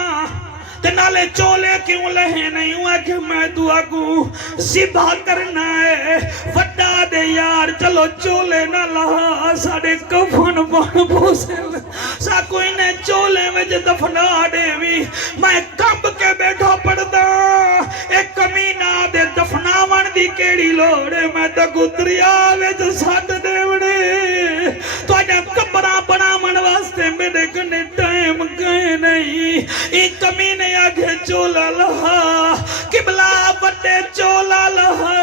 تے تے نالے چولے کیوں لہے نہیں ہوا کہ میں دعا کو ذبح کرنا ہے وڈا دے یار چلو چولے نہ لہا ساڑے کفن بن بوسل سا کوئی نے چولے میں جو دفنا دے بھی میں کمب کے بیٹھا پڑتا ایک کمینہ دے دفنا من دی کیڑی لوڑے میں تا گتریا میں جو ساتھ دے بڑے تو آجا کبرا بنا من واسطے میرے کنے ٹائم گئے نہیں ایک کمینے آگے چولا لہا قبلہ بڑے چولا لہا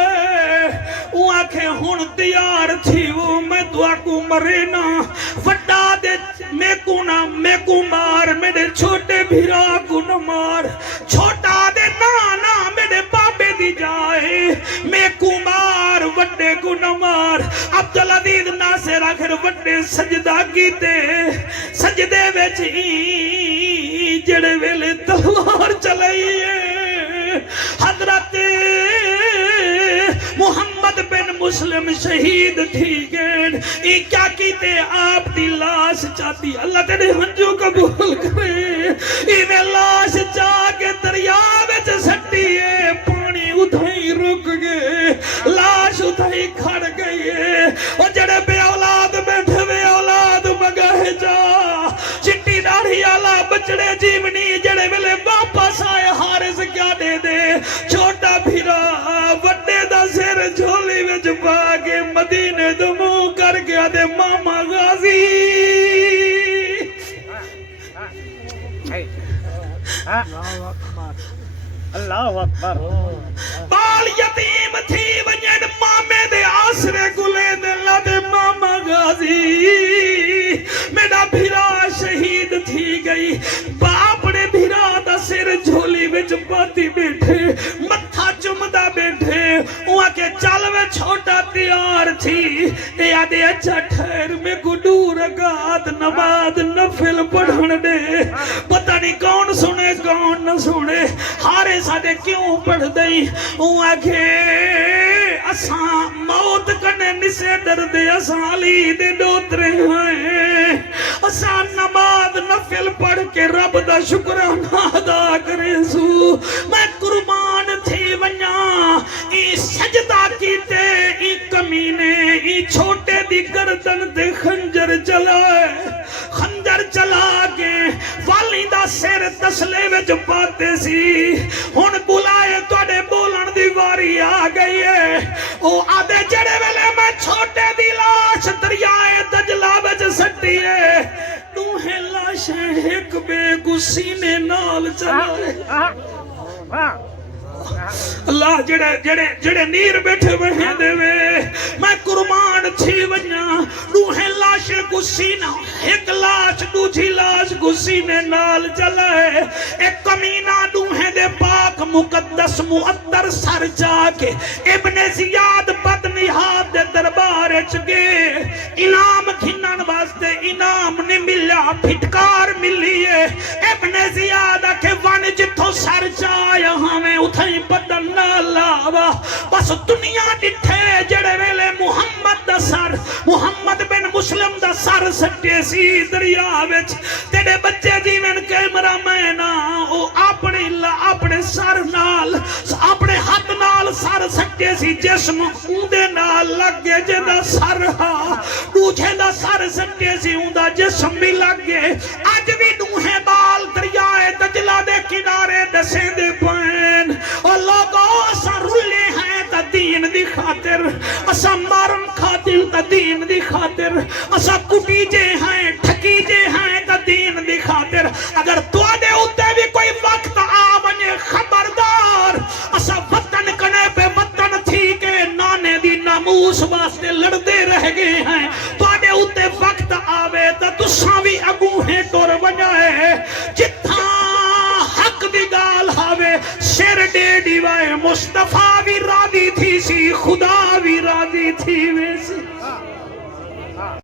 وہ آنکھیں ہون تیار تھی وہ میں دعا کو مرے نا وڈا دے میں کو مار میرے چھوٹے بھیرا کو نہ مار چھوٹا دے نانا میرے پاپے دی جائے میں کو مار وڈے کو نہ مار عبدالعزیز ناصر آخر وڈے سجدہ کیتے سجدے ویچ جڑے ویلے تلوار چلائیے حضرت محمد بن مسلم شہید تھی گئن یہ کیا کیتے آپ دی لاش چاہتی اللہ تیرے ہنجو قبول کرے انہیں لاش چاہ کے دریا بچ سٹیے پانی ادھائی رک گئے لاش ادھائی کھڑ گئی ہے اور جڑے بے اولاد بیٹھے بے اولاد مگاہ جا چٹی داڑھی آلہ بچڑے جیونی جڑے ملے واپس آئے حارث کیا دے دے چھوٹا بھیرا وڈے دا سر جھولی میں جپا کے مدینے دمو کر گیا دے ماما غازی اللہ اکبر بال یتیم تھی ونجن مامے دے آسرے گلے دے لدے ماما غازی میرا بھیرا شہید تھی گئی باپ نے بھیرا دا سر جھولی وچ پاتی بیٹھے متھا چمدہ بیٹھے وہاں کے چالوے چھوٹا تیار تھی اے آدھے اچھا ٹھہر میں کو دور رکعت نماز نفل پڑھن دے پتہ نہیں کون سنے کون نہ سنے ہارے سادے کیوں پڑھ دیں وہاں کے اساں موت کنے نسے درد اساں علی دے دوترے ہیں اساں نماز نفل پڑھ کے رب دا شکرانہ ادا کرے سو میں قربان تھی ونیا ای سجدہ کیتے ای کمینے ای چھوٹے دی گردن دے خنجر چلائے خنجر چلا کے والی دا سر تسلے وچ پاتے سی ہن بلائے توڑے بولن دی واری آ گئی ہے او آدھے جڑے ویلے میں چھوٹے دی لاش دریائے دجلہ وچ سٹی ہے دوہیں لاشیں ایک بے گسینے نال چلائے اللہ جڑے نیر بیٹھے وہیں دے وے میں قربان تھی ونیا روحیں لاش گسینہ ایک لاش دوجھی لاش گسینے نال چلائے ایک کمینہ روحیں دے پاک مقدس معطر سر جا کے ابن زیاد بدنہاد دے دربار چگے انعام کھنن واسطے انعام نہیں ملیا پھٹکار ملیے ابن زیاد کے ون جتھو سر جایا ہمیں اتھائی بدن نہ لاوا بس دنیا ڈٹھے جڑے ویلے محمد دا سر محمد بن مسلم دا سر سٹے سی دریا وچ تیرے بچے جیون کیمرہ میں نا او اپنے سر نال اپنے ہاتھ نال سر سٹے سی جسم اوندے نال لگ گئے جدا سر ہا دوجھے دا سر سٹے سی اوندا جسم بھی لگ گئے اج بھی دوہیں بال دریائے دجلہ دے کنارے دسے دے پین اور لوگوں اسا رلے ہیں تا دین دی خاطر اسا مارن خاطر تا دین دی خاطر اسا کٹی جے ہیں ٹھکی جے ہیں تا دین دی خاطر اگر تو دے ہوتے بھی کوئی وقت آونے خبردار اسا وطن کنے پہ وطن تھی کہ نانے دی ناموس واسطے لڑدے رہ گئے ہیں تو دے ہوتے وقت آوے تا تساں بھی اگوہیں ٹور ونجائے جتھا حق دی گال ہاوے سر دے دیوائے مصطفیٰ بھی راضی تھی سی خدا بھی راضی تھی ویسی